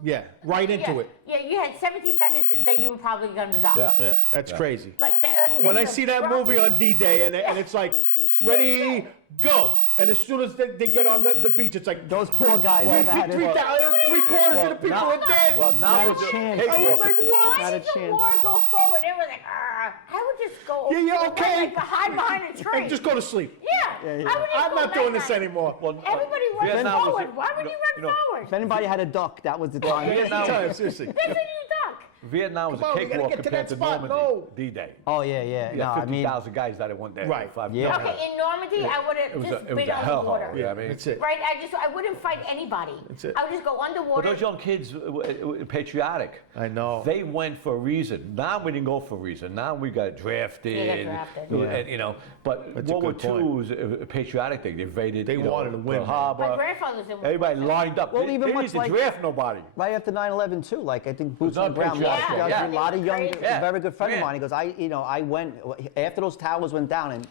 Yeah, right into yeah, it. Yeah, you had 70 seconds that you were probably gonna die. Yeah. Yeah, that's crazy. Like that, When I see that movie on D-Day and it's like, ready, go. And as soon as they get on the beach, it's like, Those poor guys never had it. three-quarters of the people now- are dead. Well, now Not a it's a chance. cakewalk. I was like, what? Why Not a did the chance. war go forward? They were like, I would just go. Yeah, okay. Like, hide behind a tree. And just go to sleep. Yeah. I would just I'm go not doing this night-night. anymore. Everybody runs Vietnam was forward. a- Why would you you run know, forward? If anybody had a duck, that was the time. Vietnam- Seriously. This is you duck. Vietnam was Come a on, we gotta cakewalk get to compared that to spot. Normandy. No. D-Day. Oh yeah, yeah. Yeah, No, I mean, 50,000 guys died in one day. Right. Yeah. Okay, in Normandy, I would have It was just a been on the hellhole. water. Yeah, I mean, That's it. Right? I wouldn't fight anybody. That's it. I would just go But underwater. those young kids were patriotic. I know. They went for a reason. Now we didn't go for a reason. Now we got drafted. They got drafted. And, you know, but That's a World War good II point. was a patriotic thing. They invaded. They you know, wanted to win, Pearl man. Harbor. My grandfather's in. Everybody lined up. Well, they, even they much didn't like- draft nobody. right after 9/11 too. Like I think Boots not on the Ground lost. patriotic. There was Yeah. a lot of young, Yeah. a very good friend of Yeah. mine. He goes, I went after those towers went down and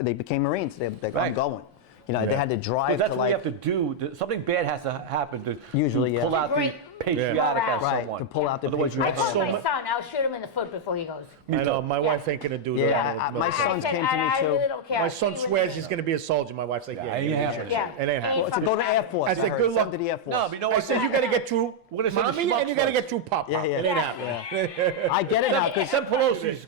they became Marines. They're like, I'm Right. going. You know, they had to drive But that's to what you like have to do. Something bad has to happen to Usually, yeah. pull out the Great patriotic morale. of right someone. to pull out the Otherwise, you I patriotic. told So my mu- son, I'll shoot him in the foot before he goes. I know, my Yeah. wife ain't gonna do Yeah, that. my sons I said, came to me I too. really don't care. My son Shoot him in swears the he's foot. gonna be a soldier. My wife's like, yeah, ain't you're gonna be happening. sure. Yeah. It ain't happening. Ain't To go to Air Force. I said, heard. good luck. Send to the Air Force. No, but you know I what? said, you gotta get through We're gonna send the mommy and you schmucks gotta first. get through pop. Yeah, yeah. It ain't happening. I get it now because Send Pelosi's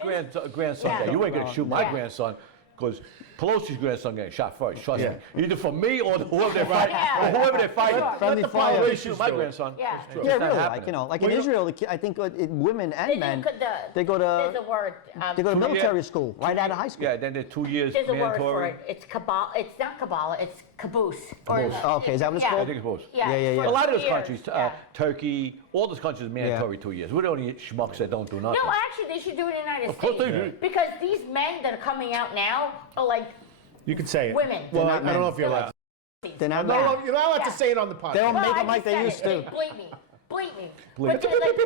grandson Yeah. there. You ain't gonna shoot my Yeah. grandson because Pelosi's grandson getting shot first. Trust Yeah. me. Either for me or whoever they're fighting. Yeah. Or whoever they're fighting. Sure. Friendly Let the fire. politicians shoot my do it. grandson. Yeah. It's yeah, not really, happening. like you know, like Well, in you- Israel, I think women They and men do they go There's to a word. they go to Yeah. military school right out of high school. Yeah, then they're 2 years There's a word for mandatory. it. It's Kabbalah. It's not Kabbalah. It's caboose. Oh, okay, is that what it's yeah. called? I think it's both. Yeah. Yeah, yeah, for yeah. A lot of those years, countries, yeah. Turkey, all those countries are mandatory 2 years. We're the only schmucks that don't do nothing. No, actually, they should do it in the United Of course States. they do. Because these men that are coming out now are like You can say it. women. Well, They're I not don't know men. if you're allowed. They're not No, men. no, you're not allowed to Yeah. say it on the podcast. They don't Well, make I them like just they said used it. to. Bleep me. Bleep me. Bleep. But they're like, we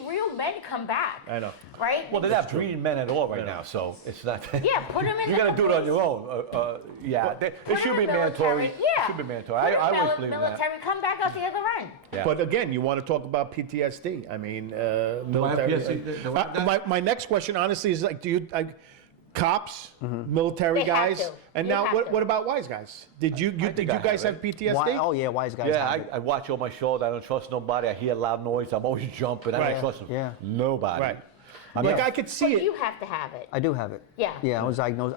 need real men to come back. I know. Right? Well, they're not breeding men at all right now, so it's not. Yeah, put 'em in You the got to do it on police. your own. Yeah, it Put should them be in mandatory. military. Yeah. It should be mandatory. Put them I in always believe in that. military. Come back out the other end. Yeah. But again, you want to talk about PTSD. I mean, military. PTSD? Do I have that? My next question, honestly, is like, do you cops, military They have guys, to. and You now have to. what about wise guys? Did you think did I you guys have have it. PTSD? Why, oh yeah, wise guys. Yeah, have it. I watch all my shows. I don't trust nobody. I hear loud noise. I'm always jumping. I Right. don't trust them. Yeah. Nobody. Right. I Like mean, I could see But it. you have to have it. I do have it. Yeah. Yeah, I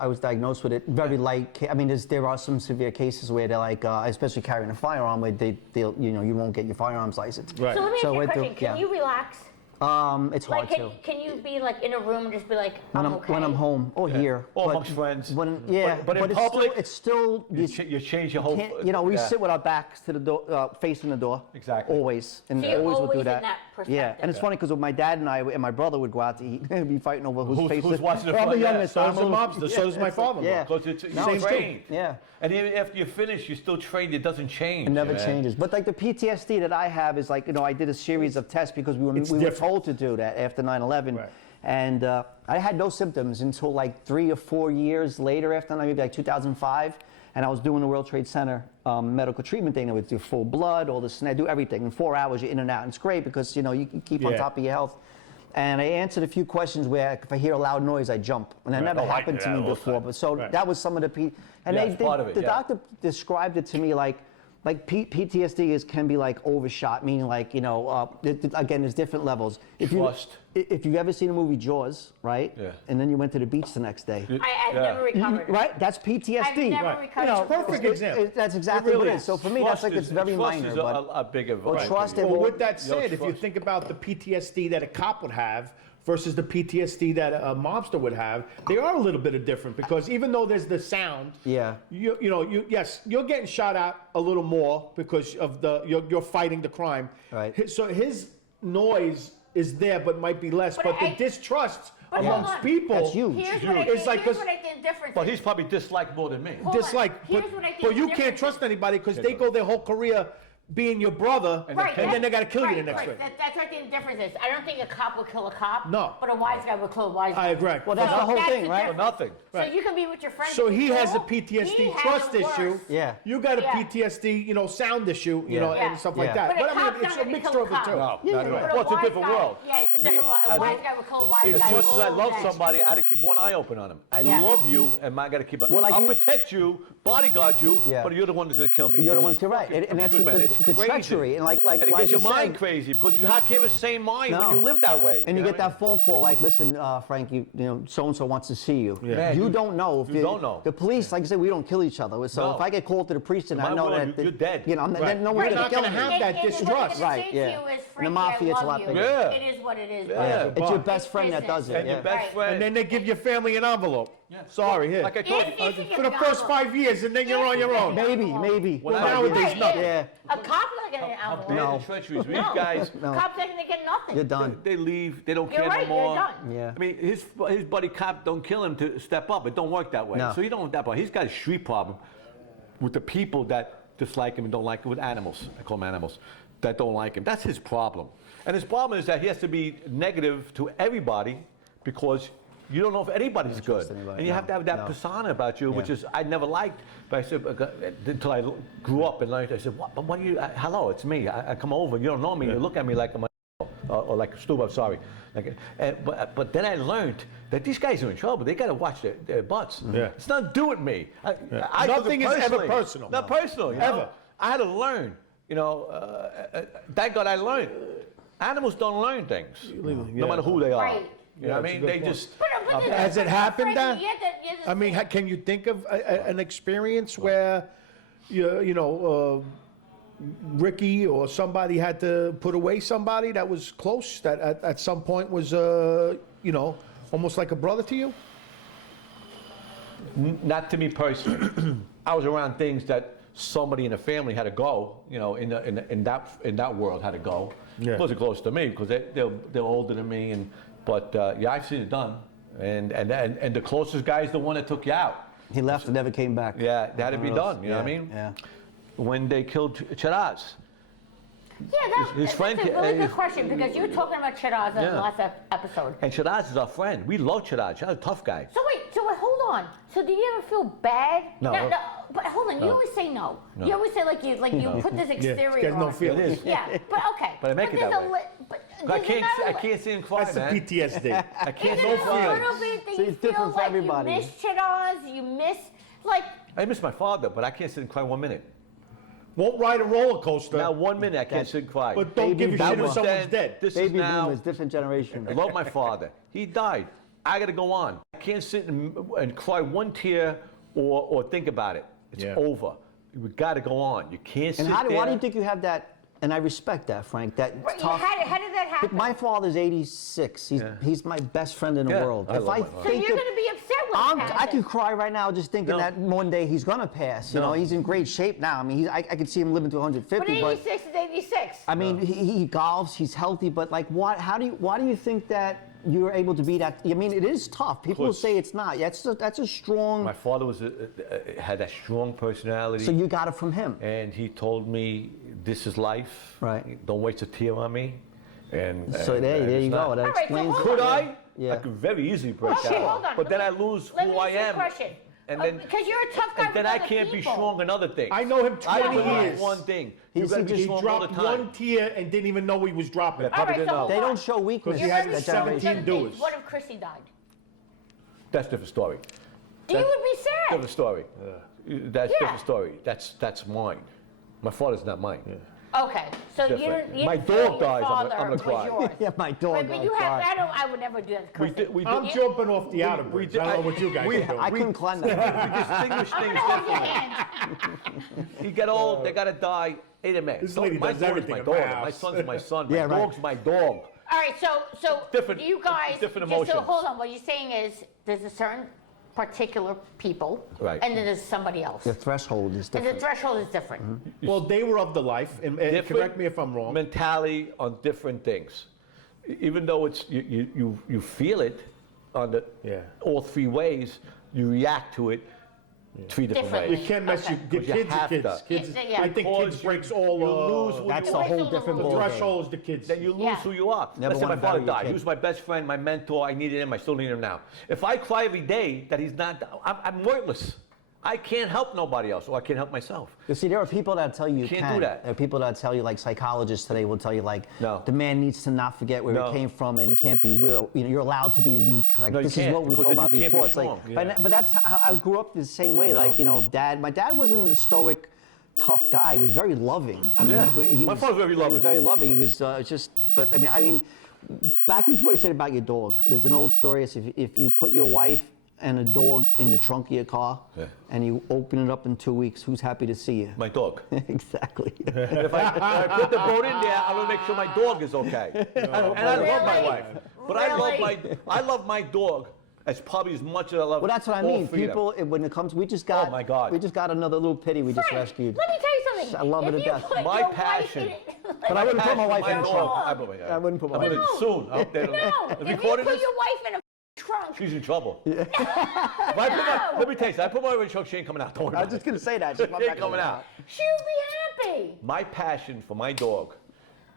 was diagnosed with it. Very light. I mean, there are some severe cases where they're like, especially carrying a firearm, where they'll you won't get your firearms license. Right. So let me ask you a with the- question. Can yeah. you relax? It's hard Like, to. can you be like in a room and just be like, When I'm okay? when I'm home or here. Or but amongst friends. When, yeah, But in it's public, it's still you change your whole. can't, you know, we yeah. sit with our backs to the door, facing the door. Exactly. Always, and So you're always would always do in that. that Yeah, perspective. and it's funny because with my dad and I and my brother would go out to eat, and be fighting over whose face. Who's watching the I'm the fight? Yeah, youngest. So so does the I'm a- mobster. So does my father-in-law. Yeah. Because it's No, you're it's trained. true. Yeah. And even after you finish, you're still trained. It doesn't change. It never man. changes. But like the PTSD that I have is like, you know, I did a series of tests because we were different. told to do that after 9/11. Right. And I had no symptoms until like 3 or 4 years later after maybe like 2005. And I was doing the World Trade Center medical treatment thing. They would do full blood, all this, and do everything. In 4 hours, you're in and out. And it's great because, you know, you can keep on Yeah. top of your health. And I answered a few questions where if I hear a loud noise, I jump. And that never Oh, I happened do to that me all the before. time. But so Right. that was some of the and Yeah, they, it's part of it, the yeah. doctor described it to me like PTSD can be like overshot, meaning like, you know, again, there's different levels. Trust. If you've ever seen the movie Jaws, right? Yeah. And then you went to the beach the next day. I've Yeah. never recovered. Right? That's PTSD. I've never Right. recovered. You know, Perfect example. that's exactly really what it is. is. So for me, that's like it's very trust minor. is But a big of. Well, trust it- Well, Well, with that your said, if you trust. think about the PTSD that a cop would have versus the PTSD that a mobster would have, they are a little bit of different because even though there's the sound, Yeah. yes, you're getting shot at a little more because of you're fighting the crime. Right. So his noise is there, but might be less. But But the I- distrust But hold amongst on. people, That's huge. Here's what I It's think, like here's 'cause- what I think the difference But is. he's probably disliked more than me. Hold just on. like, Here's what I think but the you difference can't is. trust anybody because they go their whole career being your brother, and then they got to kill you the next day. That's what I think the difference is. I don't think a cop would kill a cop. No. But a wise guy would kill a wise guy. I agree. Well, that's the whole thing, right? For nothing. So you can be with your friends. So and be he has a cool. PTSD He has trust it worse. issue. Yeah. You got a Yeah. PTSD, sound issue, Yeah. and stuff like Yeah. that. But a I mean, cop's it's not a gonna mixture kill of the a two. cop. No, not at But all. a Well, it's a wise different guy- world. Yeah, it's a different world. I A wise think- guy would kill a wise It's guy. As much as I love Yeah. somebody, I had to keep one eye open on him. I Yeah. love you, and I got to keep it. Well, like I'll you- protect you, bodyguard you, Yeah. but you're the one that's going to kill me. You're the It's ones correct. fucking- And that's excuse me, the it's the crazy. treachery. And like And it gets your Liza mind said, crazy because you can't have the same mind when No. you live that way. and you know get what I that phone call like, listen, Frank, so and so wants to see you. Man, You you- don't know. If you don't know. The police, like I said, we don't kill each other. So No. if I get called to the precinct, In I my know world, that you're dead. then Right. no We're one's not gonna kill gonna me. have that And what distrust. they're gonna Right, say to yeah. you is, In the Frankie, Mafia, I it's a love lot you. bigger. Yeah. It is what it is. Yeah. bro. It's your But- best friend that does it. And your Yeah. best Right. friend. And then they give your family an envelope. Sorry, here. Like I told you. If you For the first 5 years, and then you're on your own. Maybe. Well, nowadays, nothing. Yeah. A cop's not getting an How envelope. bad No. the treachery is. These No. guys, No. Cops not gonna get nothing. You're done. they leave. They don't You're care right, no you're more. done. Yeah. I mean, his buddy cop don't kill him to step up. It don't work that way. No. So he don't that part. He's got a street problem with the people that dislike him and don't like him, with animals. I call them animals that don't like him. That's his problem. And his problem is that he has to be negative to everybody because you don't know if anybody's good. trust anybody. And you have to have that No. persona about you, which Yeah. is I never liked. But I said until I grew up and learned. I said, "What? But what are you? Hello, it's me. I come over. You don't know me. You look at me like I'm or like stupid. I'm sorry. Like, but then I learned that these guys are in trouble. They got to watch their butts. Yeah. It's not do with me. I took it Nothing is ever personally. personal. Not personal. You Ever. know? I had to learn. Thank God I learned. Animals don't learn things, no matter who they are. Right. You know what I that's a mean? good They point. just. But Has it happened, Frankie, Dan? I mean, can you think of an experience where, Ricky or somebody had to put away somebody that was close, that at some point was, almost like a brother to you? Not to me personally. I was around things that somebody in the family had to go. In that world had to go. Yeah. It wasn't close to me because they're older than me, but I've seen it done. And the closest guy is the one that took you out. He left and never came back. Yeah, that had to be done. You know what I Yeah, mean? Yeah. When they killed Chiraz. Yeah, his friend that's a ca- really good his- question because you were talking about Chiraz in the Yeah. last episode. And Chiraz is our friend. We love Chiraz. Chiraz is a tough guy. So wait, hold on. So did you ever feel bad? No. But hold on, you No. always say no. No. You always say like you put this exterior He has no on. feelings. It is. Yeah, but okay. But I make it there's that a way. but I there's can't another- see him cry, That's the man. PTSD. I can't Is no it a feelings. little bit that See, you it's feel different for like everybody. you miss Chiraz, you miss like I miss my father, but I can't sit and cry 1 minute. Won't ride a roller coaster, Now 1 minute I can't sit and cry. but don't give a Baby shit if boomer. someone's dead. This is Baby now. boomers, different generation. I love my father. He died. I got to go on. I can't sit and cry one tear or think about it. It's Yeah. over. We got to go on. You can't sit And there. why do you think you have that? And I respect that, Frank. That tough. how did that happen? My father's 86. He's my best friend in the Yeah, world. I If love I my father. so think you're that- going to be upset when it I happens. could cry right now just thinking No. that one day he's gonna pass. You No. know, he's in great shape now. I mean, I could see him living to But 150. But 86 is 86. I mean, he golfs, he's healthy. But like, why do you think that you're able to be that? I mean, it is tough. People will Course. say it's not. That's a strong. My father had that strong personality. So you got it from him. And he told me, this is life. Right. Don't waste a tear on me. And So there it's you go. not- That All right, so explains. hold Could on. I? Yeah. I could very easily break Okay, down. hold on. But then I Let me- lose let who me I ask you a am. question. And then, Because you're a tough guy and then with I other can't be people. strong in other things. I know him I 20 believe years. one thing. He You got to just be He strong all the dropped time. one tear and didn't even know he was dropping it. All right, so didn't know. hold They on. don't show weakness. He You're had very the strong with 17 other things. doers. What if Chrissy died? That's a different story. You would be sad. Different story. That's Yeah. different story. That's mine. My father's not mine. Okay, so you Different. didn't. You My didn't feel dog your dies, I'm father gonna was cry. yours. Yeah, my dog. But you have. I would never do that. To We Chrissy. did. We I'm did. jumping off the outer we bridge. did- I don't know what you guys we- are doing. I couldn't climb that. We distinguish I'm things gonna hold your differently. hand. You get old, they gotta die. Hey, the man. This lady My does dog is everything my in my dog. My house. son's my son. Yeah, My right. dog's my dog. All right, so Different- you guys. different just so emotions. hold on. What you're saying is there's a certain particular people, Right. and then there's somebody else, The threshold is and the different. threshold is different. Well, they were of the life, and Different correct me if I'm wrong. mentality on different things. Even though it's you feel it on the Yeah. all three ways, you react to it three different Differently. ways. You can't mess Okay. your You kids. Are have kids. to. Kids. Yeah. I think kids Because breaks you all. lose who That's you a are. whole different The ballgame. threshold is the kids. Then you lose Yeah. who you are. Never Let's say my wanna father bury your died. He kid. was my best friend, my mentor. I needed him. I still need him now. If I cry every day that he's not, I'm worthless. I can't help nobody else, or I can't help myself. You see, there are people that tell you Can't can. do that. There are people that tell you, like psychologists today will tell you, like, No. the man needs to not forget where No. he came from and can't be will. You know, you're allowed to be weak. Like No, you this is can't, what we because talked then about you can't be before. It's like, strong. but that's how I grew up the same way. No. Like, you know, my dad wasn't a stoic, tough guy. He was very loving. I mean, Yeah. he My was father was very He loving. was very loving. He was just, but I mean, back before you said about your dog, there's an old story. It's if you put your wife and a dog in the trunk of your car, Yeah. and you open it up in 2 weeks, who's happy to see you? My dog. Exactly. If I put the boat in there, I want to make sure my dog is okay. And I love my Really? wife, but I love my dog as probably as much as I love. Well, that's what I all mean. three of them. People, when it comes, we just got. Oh, my God. We just got another little pity. We just Frank, rescued. Let me tell you something. I love it If to you death. put My your wife passion. in- But I wouldn't put my wife in My a dog. trunk. I wouldn't put my I'm wife gonna in a soon. Out there. No, The if you recording put this, your wife in a trunk, she's in trouble. Let me tell you, something. I put my wife in a trunk, she ain't coming out. Don't worry I was about just it. going to say that. She ain't coming out. she'll be happy. My passion for my dog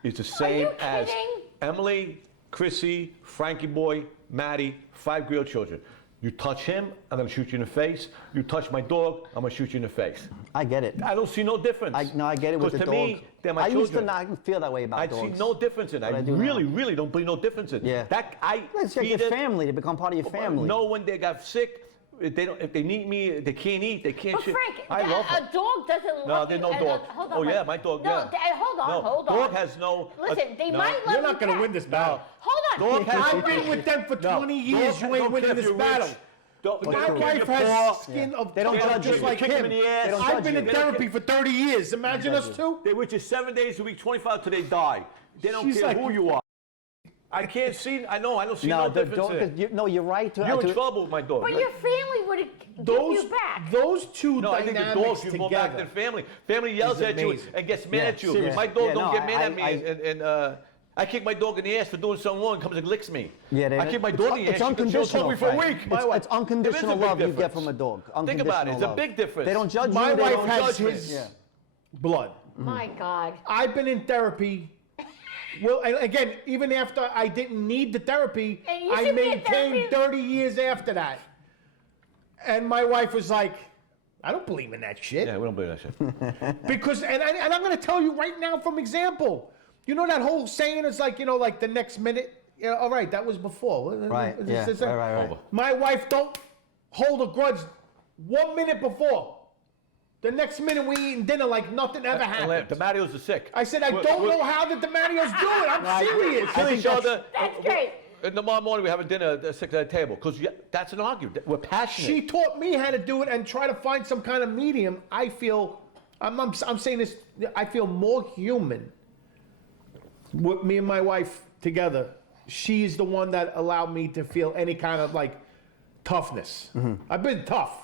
is the same as kidding? Emily, Chrissy, Frankie boy, Maddie, 5 grandchildren. You touch him, I'm gonna shoot you in the face. You touch my dog, I'm gonna shoot you in the face. I get it. I don't see no difference. I get it with the to dog. me, they're my I used to children. not feel that way about I dogs. see no difference in it. But I I do really, now. really don't believe no difference in it. Yeah. That I It's like feed your it. family. They become part of your family. No, when they got sick, if they need me, they can't eat, they can't But shit. Frank, I love a them. dog doesn't No, love there's you. no and, dog. hold on, Oh, Frank. yeah, my dog, No, yeah. hold on, No, hold on. dog has no- Listen, they no. might love You're not you going to back. win this battle. Hold on. Dog has- I've been with them for 20 years. Dog You ain't don't winning care if this you're battle. rich. Don't- My they don't wife give you a has paw. skin of They don't color judge just you. like Kick 'em him. in the ass. They don't I've judge been you. in They don't therapy for 30 years. Imagine us two. They with you 7 days a week, 25 till they die. They don't She's care like- who you are. I can't see. I don't see no the difference dog. in it. No, you're right. You're in trouble with my dog. But your family would give Those you back. those two No, I think the dynamics dogs you more back together. than family. Family yells Is at you amazing. and gets mad Yeah, at you. seriously. My dog Yeah, don't no, get mad at me, I- and I kick my dog in the ass for doing something wrong. Comes and licks me. Yeah, I kick my dog in the ass. It's She'll unconditional. talk me for a Frank. week. It's unconditional There is a big love you get difference. from a dog. Think about it. It's a Unconditional big love. difference. They don't judge My you. They wife don't has judge me. his Yeah. blood. My God. I've been in therapy. Well, and again, even after I didn't need the therapy, And you I should be in maintained therapy. 30 years after that. And my wife was like, I don't believe in that shit. Yeah, we don't believe that shit. Because, and I'm going to tell you right now from example. You know that whole saying is like, like the next minute? Yeah, all right, that was before. Right, yeah, right. Over. My wife don't hold a grudge 1 minute before. The next minute we eating dinner like nothing ever happened. The Mattios are sick. I said, I don't know how the DiMatteos do it. I'm serious. Kill each other. That's great. And tomorrow morning we have a dinner at the table because that's an argument. We're passionate. She taught me how to do it and try to find some kind of medium. I feel, I'm saying this, I feel more human with me and my wife together. She's the one that allowed me to feel any kind of like toughness. I've been tough.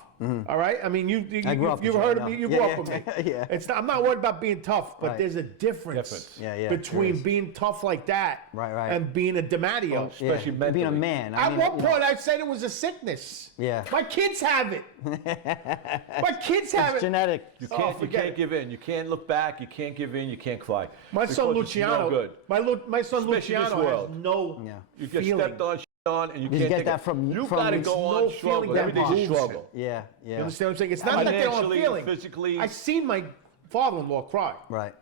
All right. I mean, you've with you, heard I of me. know. You Yeah, grew yeah. up with me. Yeah. It's not, I'm not worried about being tough, but Right. there's a difference, Yeah, there between is. being tough like that Right. and being a DiMatteo. Oh, especially Yeah, mentally. being a man. I At mean, one you know, point, I said it was a sickness. Yeah. My kids have it. My kids have it's it. genetic. You Oh, can't, you forget can't it. give in. You can't look back. You can't give in. You can't cry. My son Because it's no Luciano. good. My son Especially this Luciano has world. no Yeah. You get feeling. stepped on, shit on, and you You can't get take that it. from- You from- gotta it's go no on feeling struggle. that Every day's a moves struggle. Yeah. You understand what I'm saying? It's not that they don't have Financially, feeling. physically. I've seen my father-in-law cry. Right.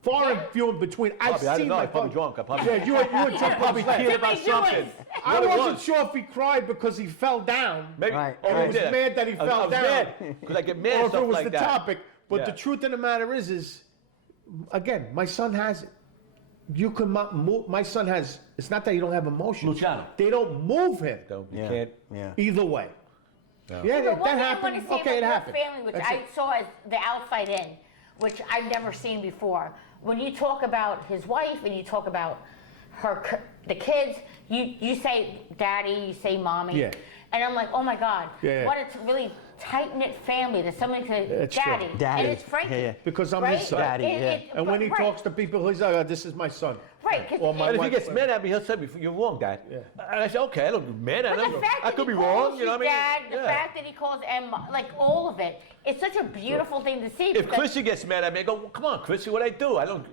Far and few in between. I've Probably, I don't seen know. my I'm probably father. drunk. I probably. Yeah, you were drunk. Probably cared about Timmy, do it. something. I What it wasn't was. sure if he cried because he fell down, Maybe. Right, Oh, or he he was did. mad that he fell I was down, mad because I get mad or at if it stuff was like the that. topic. But the Yeah. truth of the matter is, again, my son has it. You can move. My son has. It's not that you don't have emotions. Luciano. They don't move him. Don't- You Yeah. can't. Yeah. Either way. Yeah, But that one thing I want happened. to say Okay, it about happened. your family, which That's I it. saw as the outside in, which I've never seen before. When you talk about his wife and you talk about the kids, you say daddy, you say mommy, Yeah. and I'm like, oh my God, Yeah. what a really tight knit family. That somebody says That's true. daddy, Daddy. and it's Frankie, Yeah, yeah. Because I'm right? his son. Daddy, yeah. And when he right. talks to people, he's like, oh, this is my son. Right, Right. 'Cause Well, my And if he wife- gets mad at me, he'll say, "You're wrong, Dad." Yeah. And I say, "Okay, I don't get mad at But him. the fact I that could he be calls wrong." You know his what I dad, mean? the Yeah. fact that he calls M, like all of it, it's such a beautiful thing to see. If because- Chrissy gets mad at me, I go, well, "Come on, Chrissy, what I do? I don't."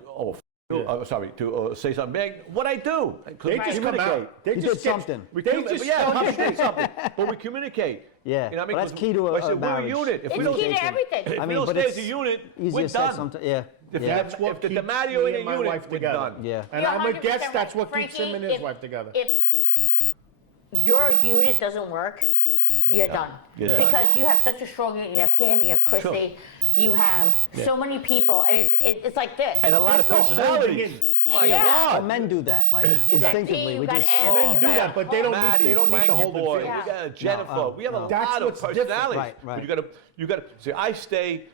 Oh, sorry, to say something big. What I do? They just come out. They You just did something. We They communicate. just Yeah, tell you communicate something. But we communicate. Yeah, You know what I mean? but that's 'Cause key to a I said, we're a marriage. unit. If It's we don't, key to everything. if I we mean, don't but stay it's as a unit, easier we're said done. sometimes. Yeah. If, Yeah. That's what if the keeps DiMatteo me ain't and a my unit, wife we're together. done. Yeah. And You're I'm a 100% guess that's what right. keeps him and his wife together. If your unit doesn't work, you're done. You're done. Because you have such a strong unit. You have him, you have Chrissy, you have so many people, and it's like this. And a lot of There's no holding personalities. in. My Yeah. God. Well, men do that, like instinctively. you We got just Ed, Men do that, but they don't Maddie, need to Frankie hold it. boy, for you. we got Jennifer. No, we have a no. That's lot of what's different. personalities. Right. But you gotta. See, I stay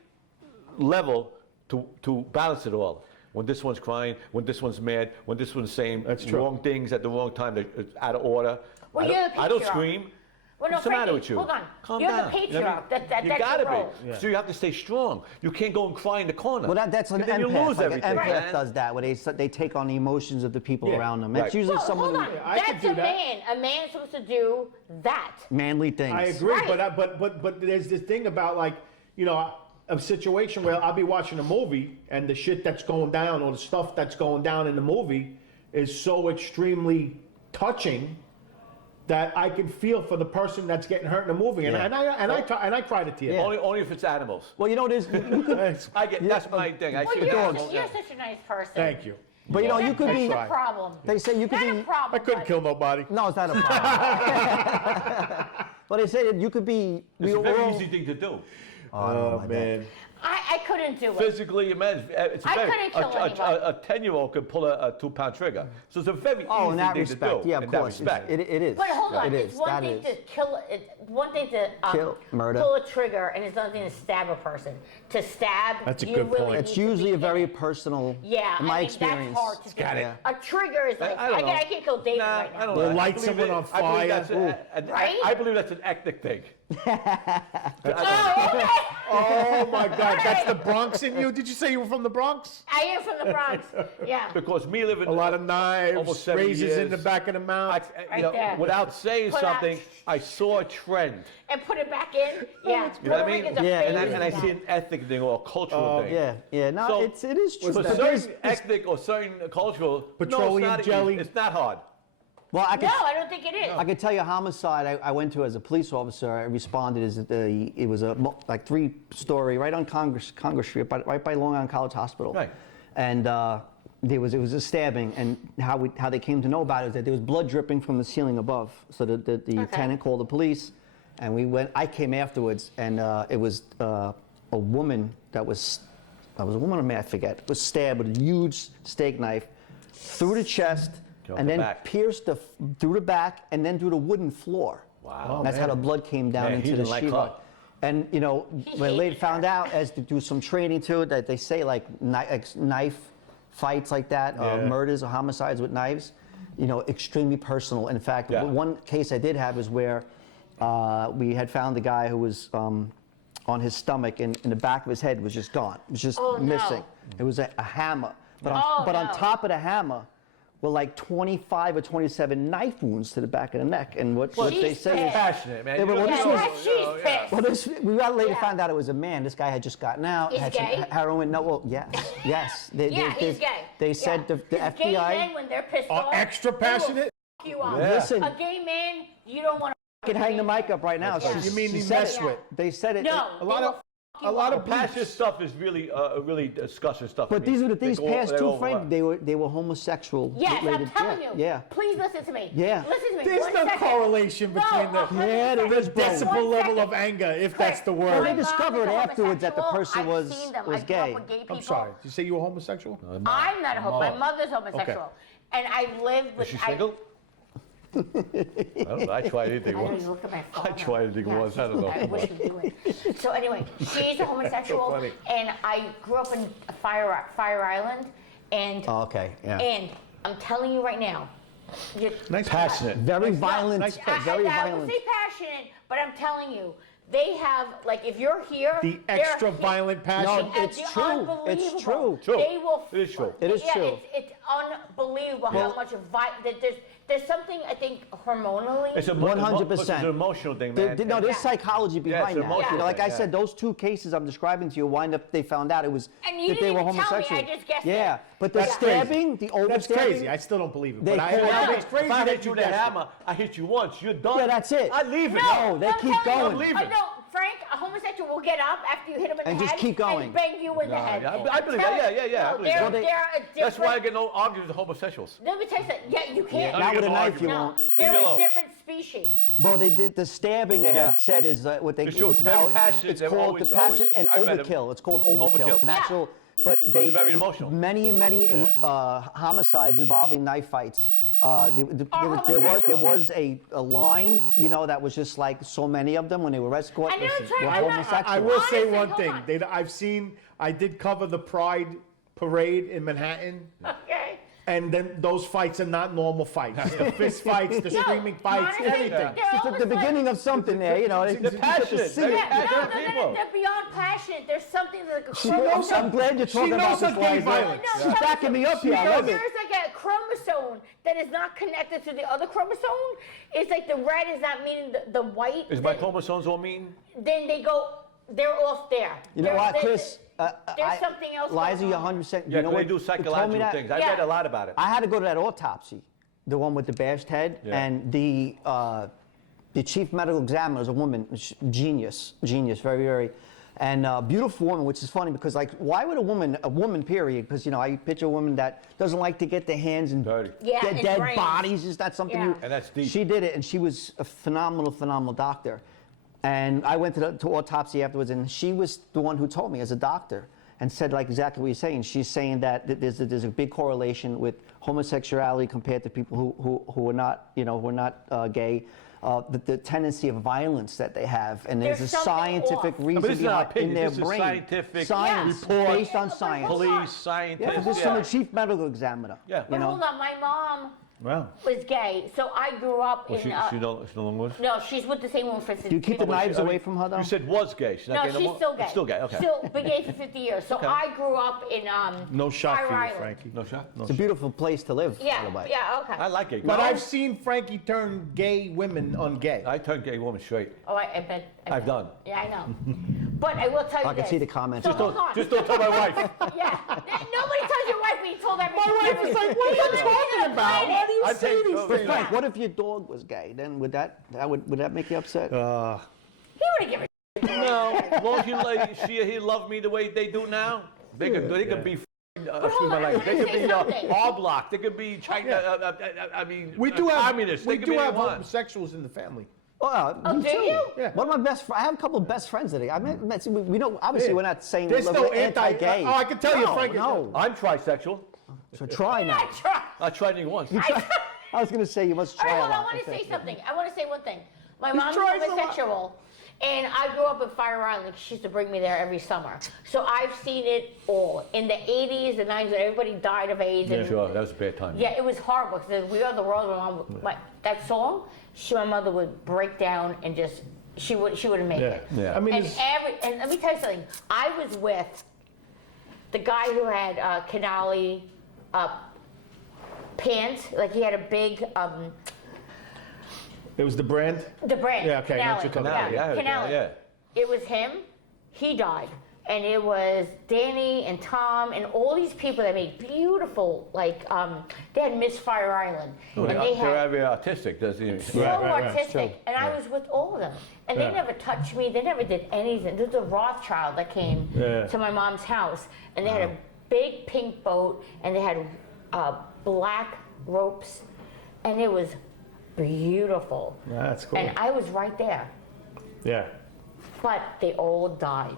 level to balance it all. When this one's crying, when this one's mad, when this one's saying That's true. wrong things at the wrong time, it's out of order. Well, I you're don't, the I don't patriarch. scream. Well, no, What's the matter Frankie, with you? hold on. Calm You're the down. You know what I mean? patriarch. You That's gotta your role. be. So you have to stay strong. You can't go and cry in the corner. Well, that's an 'Cause then you empath. lose Like everything. an empath man. does that, where they take on the emotions of the people Yeah. around them. That's Right. usually Well, someone hold on. who I could That's do a that. man. A man is supposed to do that. manly things. I agree, Right. but there's this thing about like, you know, a situation where I'll be watching a movie and the shit that's going down or the stuff that's going down in the movie is so extremely touching that I can feel for the person that's getting hurt in the movie, and Yeah. I cry to tears. Yeah. Only if it's animals. Well, you know, there's, you could, I get that's my thing. I Well, see you're, animals. you're such a nice person. Thank you. but you know, you could That's be. the problem. They say you could Not be. a problem. I couldn't but- kill nobody. No, it's not a problem. Well, they say that you could be. It's a all- very easy thing to do. Oh man. I couldn't do it. Physically, imagine. It's I very, couldn't kill anybody. a 10-year-old could pull a 2-pound trigger. So it's a very Oh, easy in that thing respect, to do. yeah, of in course. That respect. It is. But hold on, It it's is. one That thing is. to kill. It's one thing to Kill, murder. pull a trigger, and it's another thing to stab a person. To stab, That's a you good really point. It's need to usually be a very kidding. personal. Yeah, in my I mean, experience. that's hard to do. got it. A trigger is like I don't know. I can't kill David Nah, right now. I don't Or know. light I believe someone it- on I believe fire. that's Right? I believe that's an ethnic thing. Oh, okay. Oh my God, that's the Bronx in you. Did you say you were from the Bronx? I am from the Bronx. Yeah. Because me living A lot of knives, almost 70 razors in years. the back of the mouth. you Right there. without saying Put out- something, I saw a trend. And put it back in. Yeah. You know what I Puerto mean? Ricans are Yeah, famous And I for see that. an ethnic thing or a cultural thing. Yeah. No, So, it is true. For But certain there's- ethnic or certain cultural, Petroleum no, it's not jelly. Easy. It's not hard. well, I No, can. I don't think it is. I can tell you a homicide I went to as a police officer. I responded as it was a like 3-story right on Congress Street, right by Long Island College Hospital. Right. And it was a stabbing, and how they came to know about it is that there was blood dripping from the ceiling above. So the tenant called the police, and we went. I came afterwards, and it was a woman that was. It was a woman or a man, I forget. Was stabbed with a huge steak knife through the chest. Go And the then back. pierced through the back and then through the wooden floor. Wow. And that's how the blood came down Man, into he the didn't like Shiva. her. And you know, when later found out as to do some training to it, that they say like knife fights like that, Yeah. murders or homicides with knives, you know, extremely personal. In fact, Yeah. one case I did have is where we had found the guy who was on his stomach and in the back of his head was just gone. It was just Oh, no. missing. It was a hammer. But Oh, on no. top of the hammer were like 25 or 27 knife wounds to the back of the neck. And what they She's say is, Passionate, man. Yeah, but You well, know, this you was- know, She's you know, yeah. pissed. well, we later Yeah. found out it was a man. This guy had just gotten out, He's had gay? some heroin. No, well, yes. Yeah, he's gay. They said Yeah. the 'Cause Gay FBI. men, when they're pissed Are off, extra they will passionate? f- you up. Yeah. Listen. A gay man, you don't want to. I can hang the mic up right now. Yeah. You mean she he said mess it. with? They said it. No, A lot of Passionate stuff is really discussion stuff. But these past two, Frank, Frank. they were homosexual. Yes, I'm related- telling you. Yeah. Please listen to me. Yeah. Listen to me. There's 1 no second. correlation between No, the 100%. there is, bro. decibel 1 level second. of anger, if that's the My word. They mom discovered is afterwards that the homosexual. person I've seen them. was I grew up gay. with gay people. I'm sorry. Did you say you were homosexual? I'm not a homosexual. My mother's homosexual. And I lived with. Is she single? I don't know. I tried anything I know once. you look at my phone. I tried anything once. I don't know. I wish you'd do it. So anyway, she's a homosexual, funny. and I grew up in Fire Island, and Oh, okay. Yeah. and I'm telling you right now, you, Nice. Passionate. Very violent. nice Very I would violent. say passionate, but I'm telling you, they have like if you're here, The they're extra here. violent passion. No, it's It's true. unbelievable. It's true. True. They will. It is true. It is yeah, true. It's unbelievable how much that there's something, I think, hormonally. It's a 100%. It's an emotional thing, man. No, there's psychology behind it's that. emotional You know, like thing, I said, those two cases I'm describing to you, they found out it was And you that they didn't were even tell me, homosexual. I just guessed Yeah, it. but the That's stabbing, the overstabbing. That's crazy. I still don't believe it. They But call it- it's crazy If I that hit you with a guessed it. hammer, I hit you once, you're done. Yeah, that's it. I leave it. No, they I'm keep telling you, going. I'm leaving. No, Frank, a homosexual will get up after you hit him in And the just head keep going. and bang you in the head. I I'm believe telling that. you. Yeah. I No, believe they're, that. they're a different. That's why I get no arguments with homosexuals. Let me tell you something. Yeah, you can't. Yeah, Not with a no knife, you argument. No, won't. they're Leave me a alone. different species. Well, they did the stabbing they Yeah. had said is what they It's true. It's very passionate. It's They're called always- the passion always. and I read it. overkill. It's called overkill. Overkill. It's an Yeah. actual. But Because they're very emotional. Many homicides involving knife fights. There was a line, you know, that was just like so many of them when they were escorted. I never tried- were I'm not- homosexual. I will say Honestly, one hold thing. on. I did cover the Pride parade in Manhattan. Okay. And then those fights are not normal fights. The fist fights, the No, screaming fights, honestly, everything. they're It's almost the beginning like, of something there, you know. They're passionate. See it. Yeah, no, people. they're beyond passionate. There's something like a She chromosome. knows, I'm glad you're She talking about knows this, of gay Liza. violence. No, She's tell backing me up here. I There's love it. like a chromosome that is not connected to the other chromosome. It's like the red is not meaning the white. Is my chromosomes all mean? Then they're off there. You know what, Chris? There's something else Liza, going you're on. 100%. Yeah, You know they what? do You told me psychological that. things. I Yeah. read a lot about it. I had to go to that autopsy, the one with the bashed head, Yeah. and the chief medical examiner was a woman, genius, very, very, and beautiful woman, which is funny because like, why would a woman period? Because you know, I picture a woman that doesn't like to get their hands in Dirty. Yeah, in dead brains. bodies. Is that something Yeah. you? And that's deep. She did it, and she was a phenomenal doctor. And I went to autopsy afterwards, and she was the one who told me as a doctor and said like exactly what you're saying. She's saying that there's a big correlation with homosexuality compared to people who are not, you know, who are not gay. The tendency of violence that they have, and there's a There's something scientific off. reason But this is not behind in opinion, their this is brain. scientific Science report. based on Yeah, science. but hold on. Police, scientists. Yeah, this is from the chief medical examiner. Yeah. you But know. hold on, my mom Wow. was gay, so I grew up Well, in. she no longer was? No, she's with the same woman for 50 Do you keep the years. knives I mean, away from her though? You said was gay. She's No, not gay no she's more? still gay. Still gay, okay. Still been gay for 50 years. So Okay. I grew up in No shot Fire for you, Island. Frankie. No shot? It's a beautiful place to live. Yeah, by the way. yeah, okay. I like gay. But girls. I've seen Frankie turn gay women on gay. I turned gay woman straight. Oh, I bet. I've done. Yeah, I know. But I will tell you I can this. see the comments. So Just hold on. Just don't tell my wife. Yeah. Nobody tells your wife, but you told everyone. My wife is like, what are you talking about? Why do you I say take- these but But things? Frank, what if your dog was gay? Then would that make you upset? He wouldn't give a No, as long as he loved me the way they do now, they could be. Excuse hold my on, language. They let could me be say something. R-block. They could be China. I mean, We do have communists. They we could do be have anyone. homosexuals in the family. Me do too. you? Yeah. One of my I have a couple of best friends that I met. We don't. Obviously, Yeah. we're not saying There's we're no anti-gay. Oh, I can tell you, No, Frank. No, I'm trisexual. so try now. I try. I tried it once. I was gonna say you must All try right, a hold on. I lot. want to say something. I want to say one thing. My He mom's tries a lot. homosexual, and I grew up in Fire Island. She used to bring me there every summer. So I've seen it all. In the 80s, the 90s, when everybody died of AIDS. And Sure, that was a bad time. Yeah, it was horrible. Because We Are the World, that song, my mother would break down and just, she wouldn't make it. Yeah. I mean, And it's- and let me tell you something. I was with the guy who had canali pants. Like he had a big, it was the brand. the brand. Yeah, okay, that's your Canali, Canali, yeah, Canali. yeah. It was him. He died. And it was Danny and Tom and all these people that made beautiful, like, they had Miss Fire Island. and they They're had very artistic. Doesn't it? so right, artistic. And I was with all of them. And Yeah. they never touched me. They never did anything. There was a Rothschild that came Yeah. to my mom's house. And they had a big pink boat. And they had black ropes. And it was beautiful. That's cool. And I was right there. Yeah. But they all died.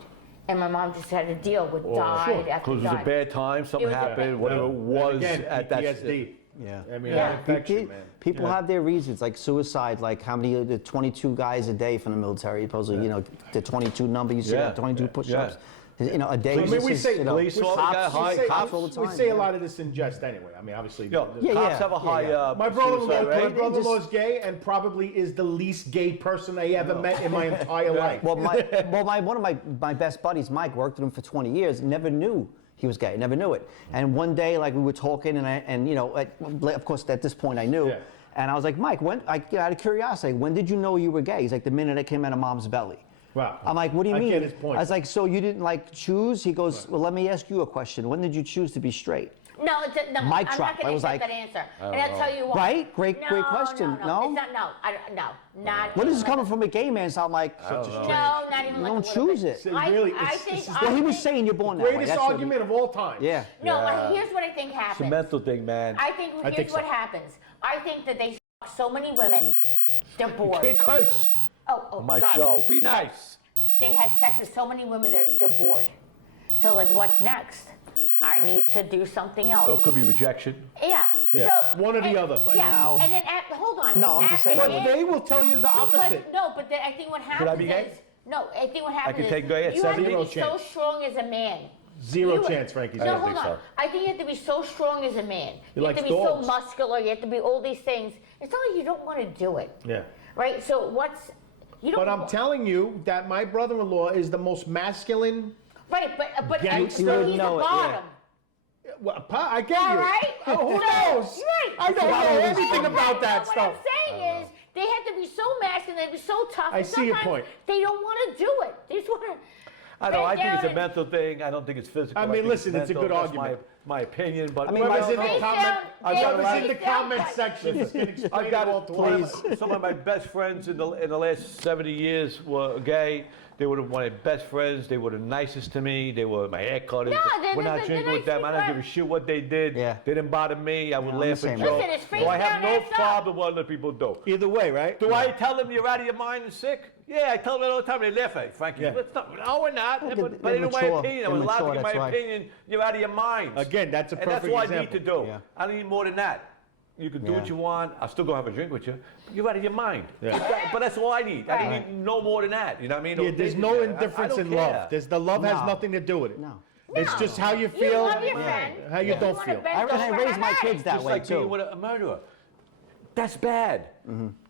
And my mom just had to deal with died after Because it was a died. bad time, something It was a happened, bad- whatever it was Again, at that. PTSD. Yeah. I mean, Yeah. that infection, man. People Yeah. have their reasons, like suicide. Like how many of the 22 guys a day from the military? Supposedly, you know, the 22 number you see, Yeah. 22 Yeah. push-ups. You know, a day. I mean, this we is, say you know, police officer, cops, high we say, cops all the we time, say yeah. a lot of this in jest anyway. I mean, obviously. Yo, Yeah, cops yeah, have a high. yeah. My brother-in-law, suicide rate. my is gay and probably is the least gay person I ever met in my entire life. Well, one of my best buddies, Mike, worked with him for 20 years. Never knew he was gay. I never knew it. And one day, like, we were talking, and you know, of course, at this point, I knew. Yeah. And I was like, Mike, out of curiosity, when did you know you were gay? He's like, the minute I came out of mom's belly. Wow. I'm like, what do you mean? I get his point. I was like, so you didn't like choose? He goes, well, let me ask you a question. When did you choose to be straight? No, Mic no, I'm not drop. going I to was accept like, that answer. And I'll tell you why. Right? Great question. No? It's not, no, not. When this is coming from a gay man, so I'm like, No, not even you like don't a little choose bit. it. I think. Well, he was saying you're born that way. Greatest That's what argument of all time. Yeah. No, here's what I think happens. It's a mental thing, man. I think here's what happens. I think that they fuck so many women, they're bored. Can't curse Oh, on my God. show. Be nice. They had sex with so many women, they're bored. So, like, what's next? I need to do something else. Oh, it could be rejection. Yeah. Yeah. So, One or the other, like. Yeah. No. And then, hold on. No, and I'm just at saying the that But end- they will tell you the opposite. No, but then I think what I happens be gay? is I think what happens can is take gay at you have to 70? be so Zero strong as a man. Zero You- chance, Frankie. No, don't hold think on. so. I think you have to be so strong as a man. He You have likes to be dogs. so muscular. You have to be all these things. It's not like you don't want to do it, Yeah. right? So you don't. But I'm telling you that my brother-in-law is the most masculine. Right, but Gangster. so You he's know the it, bottom. Well, I get All you. right? Oh, who So- knows? Right. I don't know anything about that What stuff. I'm saying is they have to be so masculine, they have to be so tough. I and see your sometimes point. They don't want to do it. They just want to. I know. I think it's a and- mental thing. I don't think it's physical. I mean, think listen, it's a mental. good That's argument. My opinion, but I mean, Whoever's in the Face comment, down, whoever's face in the down, comment guys. section is going to I've explain got it all to us. some of my best friends in the last 70 years were gay. They were one of my best friends. They were the nicest to me. They were my haircutters. No, they're We're not the drinking with them. I don't give a nicest shit what they did. Yeah. They didn't bother me. I would I'm laugh the and same joke. way. Listen, it's face So I have down, no ass up. problem what other people do. Either way, right? Do I tell them you're out of your mind and sick? Yeah, I tell them all the time. They laugh at it. Frankie, Yeah. it's not, no, we're not. Look, But they're in my mature. opinion, I They're was allowed to mature, give my that's why. opinion. You're out of your mind. Again, that's a And that's perfect what I example. need to do. Yeah. I don't need more than that. You can do Yeah. what you want. I'll still go have a drink with you. But you're out of your mind. Yeah. But that's all I need. I don't Right. need no more than that. You know what I mean? Yeah, Don't there's think no that. I indifference don't in care. love. The love has No. nothing to do with it. No. It's No. just how you You feel, love your friend. how you don't wanna feel. bend I over raised and my hug. kids that Just way like being too. with a murderer. That's bad.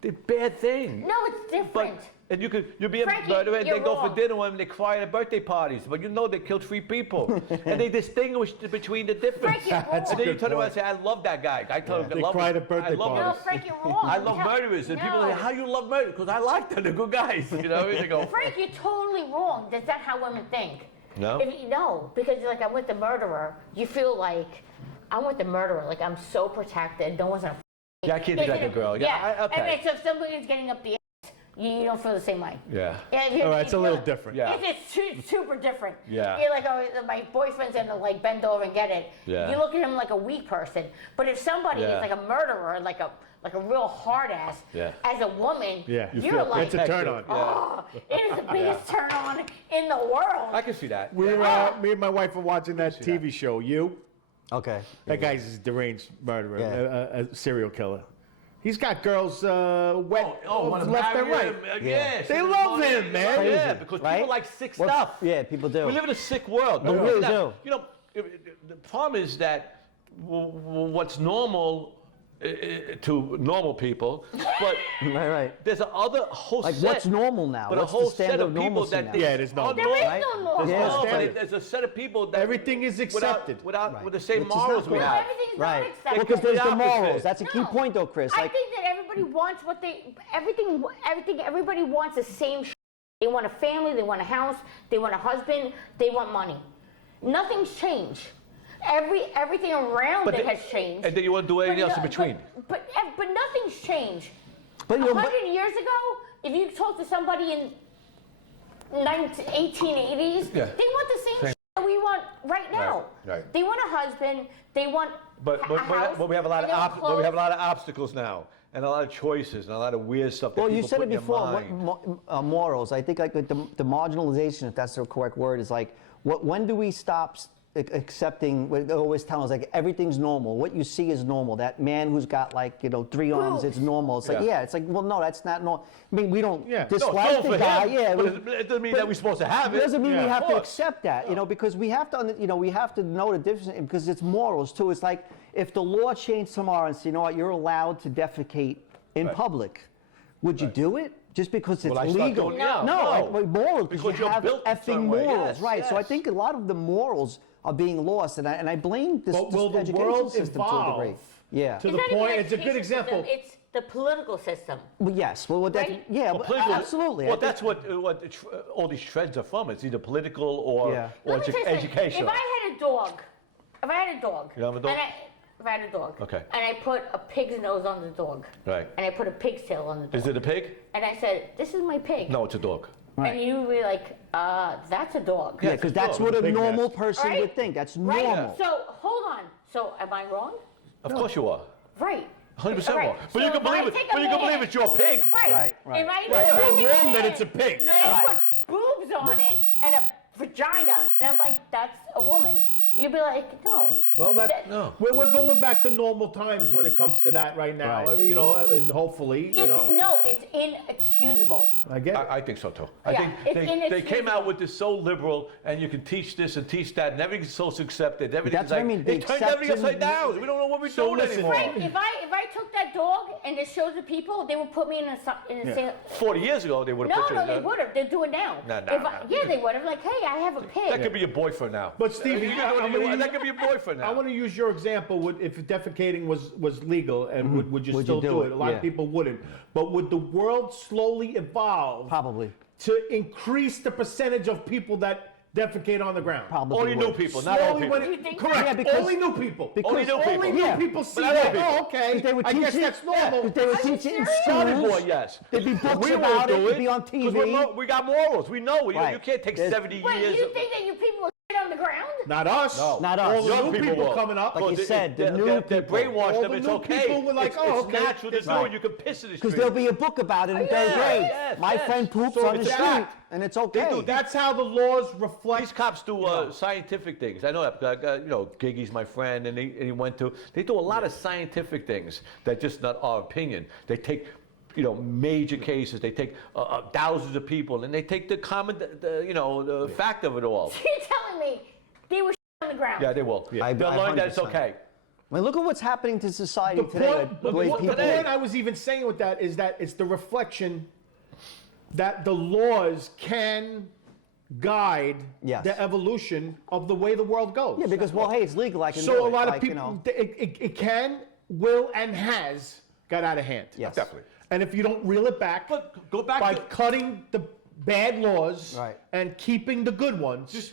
They're a bad thing. No, it's different. But and you'll be a Frankie, murderer and you're they go for wrong. dinner with them, they cry at birthday parties. But you know they killed 3 people. And they distinguish between the difference. Frankie, you're That's wrong. And then you good turn around point. and say, I love that guy. I tell him They I love cry him. at birthday I love parties. No, him. Frank, you're wrong. I love Tell- murderers. And people No. say, how you love murderers? Because I like them. They're good guys. You know, they go, Frank, you're totally wrong. That's not how women think. No? No, because you're like, I'm with the murderer. You feel like I'm with the murderer. Like I'm so protected. No one's gonna. Yeah, I can't think like a girl. Yeah, And okay. then, so if somebody's getting up the ass, you don't feel the same way. Yeah. Yeah, if you- All right, if it's a you little feel- different. Yeah. It's super different. Yeah. You're like, oh, my boyfriend's gonna like bend over and get it. Yeah. You look at him like a weak person. But if somebody Yeah. is like a murderer, like a real hard ass, Yeah. as a woman, Yeah. You you're feel like, It's a turn on. oh, it is the biggest turn on in the world. I can see that. We were, me and my wife were watching that TV show. You? Okay. That guy's a deranged murderer, Yeah. a serial killer. He's got girls wet wanna left and marry right. him. Yeah. Yes. They love him, man. Yeah, Crazy, because right? people like sick What- stuff. Yeah, people do. We live in a sick world. We really do. You know, the problem is that what's normal to normal people, but Right. there's a whole Like, set. what's normal now? But What's a the whole standard set of of people normalcy that now? Yeah, it is normal. There is Right? no normal. Yeah. No, but Standard. there's a set of people that Everything is accepted. without with the same Which is not morals we correct. No, have. everything's Right. not acceptable. Because there's the The opposite. morals. That's a key No. point, though, Chris. I Like, think that everybody wants everybody wants the same shit. They want a family, they want a house, they want a husband, they want money. Nothing's changed. Everything around But it they- has changed. And then you want to do anything else in between. But nothing's changed. but you know, 100 years ago, if you talk to somebody in 1880s, Yeah. they want the same shit that we want right now. right. They want a husband, they want But a house, we have a lot they of want but we have a clothes. lot of obstacles now, and a lot of choices, and a lot of weird stuff. That well, you people said put it in their before. mind. Morals. I think like the marginalization, if that's the correct word, is like when do we stop accepting? They always tell us like everything's normal. What you see is normal. That man who's got like 3 arms, it's normal. It's like Yeah. it's like well, no, that's not normal. I mean, we don't Yeah. No, it's dislike normal the for guy. him, Yeah, but it doesn't mean that we're supposed to have It doesn't mean Yeah. we have Of to course. accept that, because we have to, we have to know the difference because it's morals too. It's like if the law changed tomorrow and said, you know what, you're allowed to defecate in public, would you do it? Just because it's Will I start legal? doing it? No. no, No. like morals Because because you you're have built a effing certain way. morals, Yes, right? So I yes. think a lot of the morals are being lost, and I blame this, But will this the education world system to a evolve degree. Yeah. to It's the not even point? an It's a good education example. system, it's the political system. Well, yes. Well, what that, Right? yeah, Well, but political- absolutely. I Well, think- that's what all these trends are from. It's either political or, Yeah. or Let me tell you something. educational. If I had a dog, You have a dog? if I had a dog, Okay. and I put a pig's nose on the dog, Right. and I put a pig's tail on the dog, Is it a pig? and I said, "This is my pig," No, it's a dog. and you would be like, "That's a dog." Yeah, Yeah, because it's a that's dog, what a big normal nest. person Right? would think. That's Right. normal. So hold on. So am I wrong? Of course you are. Right. 100% Right. wrong. But So you can if I believe it. take a But you can man- believe it's your pig. Right. Right. If I Right, if I you're take a wrong that man it's a pig. And I Right. put boobs on it and a vagina, and I'm like, "That's a woman." You'd be like, "No." Well, No. we're going back to normal times when it comes to that right now. Right. You know, and hopefully, you know, No, it's inexcusable. I get it. I think so too. I Yeah, think it's they came inexcusable. out with this so liberal, and you can teach this and teach that, and everything's so accepted. Everything's That's what I like, mean, they the turned everything acceptance- upside down. We don't know what we're So doing listen, anymore. Frank, if I took that dog and it shows the people, they would put me in a Yeah. 40 years ago, they would have No, put you no, in they there. would have. They do it now. No, no, If no. yeah, they would have. Like, "Hey, I have a pig." That could be your boyfriend now. But Stevie, You can do I'm what you gonna want. use- That could be your boyfriend now. I want to use your example. If defecating was legal, and would you Would you still do do it? it? A lot Yeah. of people wouldn't. But would the world slowly evolve Probably. to increase the percentage of people that defecate on the ground? Probably Only new would. people, not old Slowly people. when You it, think correct. so? Yeah, because- only new people. Only new people. Only new Yeah. people see But I know that. people. Oh, okay. They would I guess teach it- that's normal. Because they would Are you teach it in serious? Started schools. for, yes. There'd be books We about won't it. do It'd be on 'cause TV. we got morals. We know. You Right. can't take There's- 70 Wait, years. you think that you people will shit on the ground? Not us. No. Not us. All the Young new people people will. coming up. Like you said, the new They're people. brainwashed All them. the It's new okay. people were like, it's, oh, it's okay, natural to it's do right. it. You can piss in the Because street. there'll be a book about it in third yes, grade. yes, My yes. friend poops So on the it's street, that. and it's okay. That's how the laws reflect. These cops do scientific things. I know that. I got, Giggy's my friend, and he went to. They do a lot of scientific things that just not our opinion. They take, major cases. They take thousands of people, and they take the common, the fact of it all. So you're telling me they were shit on the ground? Yeah, they will. I- They'll I learn that it's 100%. okay. I mean, look at what's happening to society The today. point, the way the people. point I was even saying with that is that it's the reflection that the laws can guide Yes. the evolution of the way the world goes. Yeah, because hey, it's legal. I can do so a it. lot of like, people, it can, will, and has got out of hand. Yes. Definitely. And if you don't reel it back, But go back by to- cutting the bad laws Right. and keeping the good ones,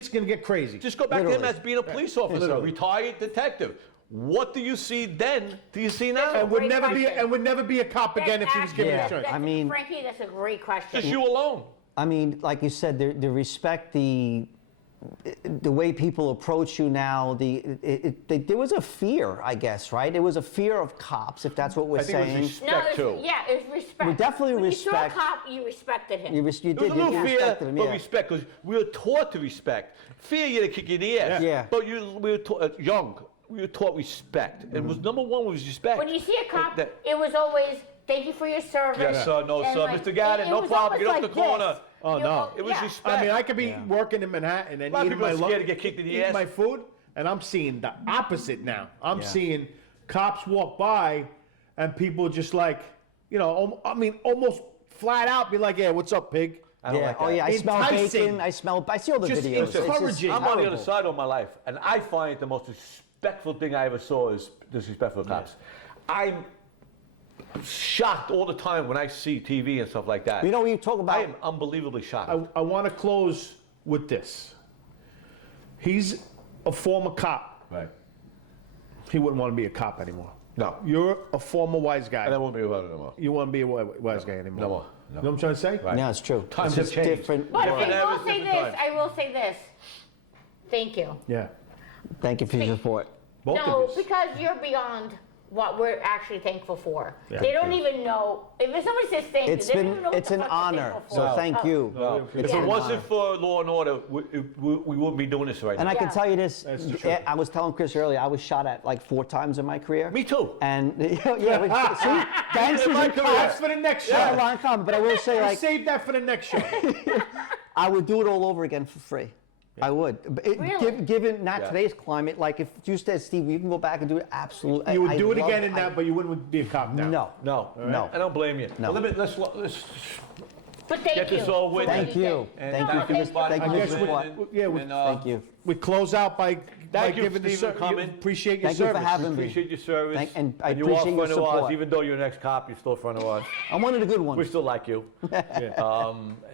it's going to get crazy. Just go back to him Literally. as being a police officer, Literally. retired detective. What do you see then? Do you see now? and would Great never be question. and would never be a cop again if he was given Yeah. a chance. I mean- Frankie, that's a great question. Just you alone. I mean, like you said, the respect, the way people approach you now. There was a fear, I guess, right? There was a fear of cops, if that's what we're I think it was saying. respect too. It was respect. Well, definitely when respect. You saw a cop, you respected him. You There was did. a little You fear, respected him, but yeah. respect, because we were taught to respect. Fear, you to kick you in the ass. Yeah. But we were taught, young, we were taught respect. It was number one was respect. When you see a cop, That- it was always, "Thank you for your service." Yes, sir, no, And sir. Mr. Gaddon, it no was problem. Get almost off the like corner. this. Oh, You no. know, It was yeah. respect. I mean, I could be working in Manhattan and lot of eating people my are scared lunch, to get kicked in the eating ass. my food, and I'm seeing the opposite now. I'm Yeah. seeing cops walk by, and people just like, almost flat out be like, "Yeah, what's up, pig?" I don't Yeah. like Oh that. yeah, I smell Enticing. bacon. I see all the Just videos. It's encouraging. I'm on the other terrible. side of my life, and I find the most respectful thing I ever saw is disrespectful cops. I'm shocked all the time when I see TV and stuff like that. You know, when you talk about I am unbelievably shocked. I want to close with this. He's a former cop. Right. He wouldn't want to be a cop anymore. No. You're a former wise guy. And I won't be about it anymore. You want to be a wise guy anymore. No more. You know what I'm trying to say? Right. Yeah, it's true. Times it's have just changed. different. But Different I will eras, say different this. times. I will say this. Thank you. Yeah. Thank you for your support. Both No, of us. because you're beyond what we're actually thankful for. Yeah. They don't even know. If somebody says thank you, they don't even know what It's the an fuck they're honor. thankful So for. thank Oh. you. No. It's If an it wasn't honor. for law and order, we wouldn't be doing this right And now. I can Yeah. tell you this. That's the truth. I was telling Chris earlier. I was shot at like 4 times in my career. Me too. And yeah, but see, gangsters my and career. That's cops. for the next show. Yeah, line comment. But I will say, like, Save that for the next show. I would do it all over again for free. I would. But Really? Given not Yeah. today's climate, like if you said, Steve, you can go back and do it. Absolutely. You would I do it love- again in that, but you wouldn't be a cop now. No. No, No. I don't blame you. No. Well, let's But thank get this you. all with Thank you. And Thank you for your, thank you for your guess support. Thank you. We close out by Thank you, giving the Steve, for coming. Appreciate your Thank you for service. having me. appreciate your service. And I you are appreciate your a friend of ours. support. Even though you're an ex-cop, you're still a friend of ours. I'm one of the good We ones. still like you.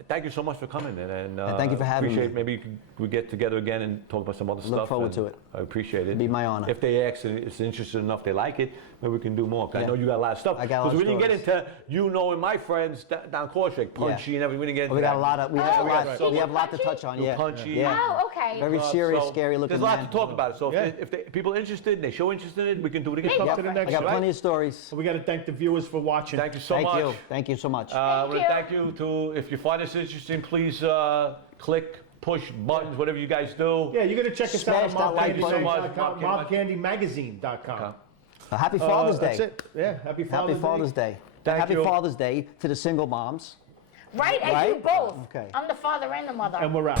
Thank you so much for coming in. And thank you for having appreciate, me. Maybe we get together again and talk about some other stuff. forward and to it. I appreciate it. It'd be my honor. If they ask and it's interested enough, they like it, maybe we can do more. 'Cause I Yeah. know you got a lot of stuff. I got a lot of we didn't get stories. into you knowing my friends down Corsica, punchy and everything. We didn't get into We got that. a lot of, we have a Oh, lot, right. we have a lot to touch on. You're Yeah. punchy. Yeah. Oh, okay. Very serious, So scary looking There's a lot man. to talk about. So Yeah. if people are interested, they show interest in it, we can do it again. Come Yeah. to the I next I got one. plenty of stories. We got to thank the viewers for watching. Thank you so Thank much. you. Thank you so much. I want to you. thank you to, if you find this interesting, please click, push buttons, whatever you guys do. Yeah, you're going to check us out Smash that on like button. mobcandymagazine.com. Happy Father's Day. That's it. Yeah, happy Happy Father's Day. Thank Happy you. Father's Day to the single moms. Right? I do Right? both. Okay. I'm the father and the mother. And we're out.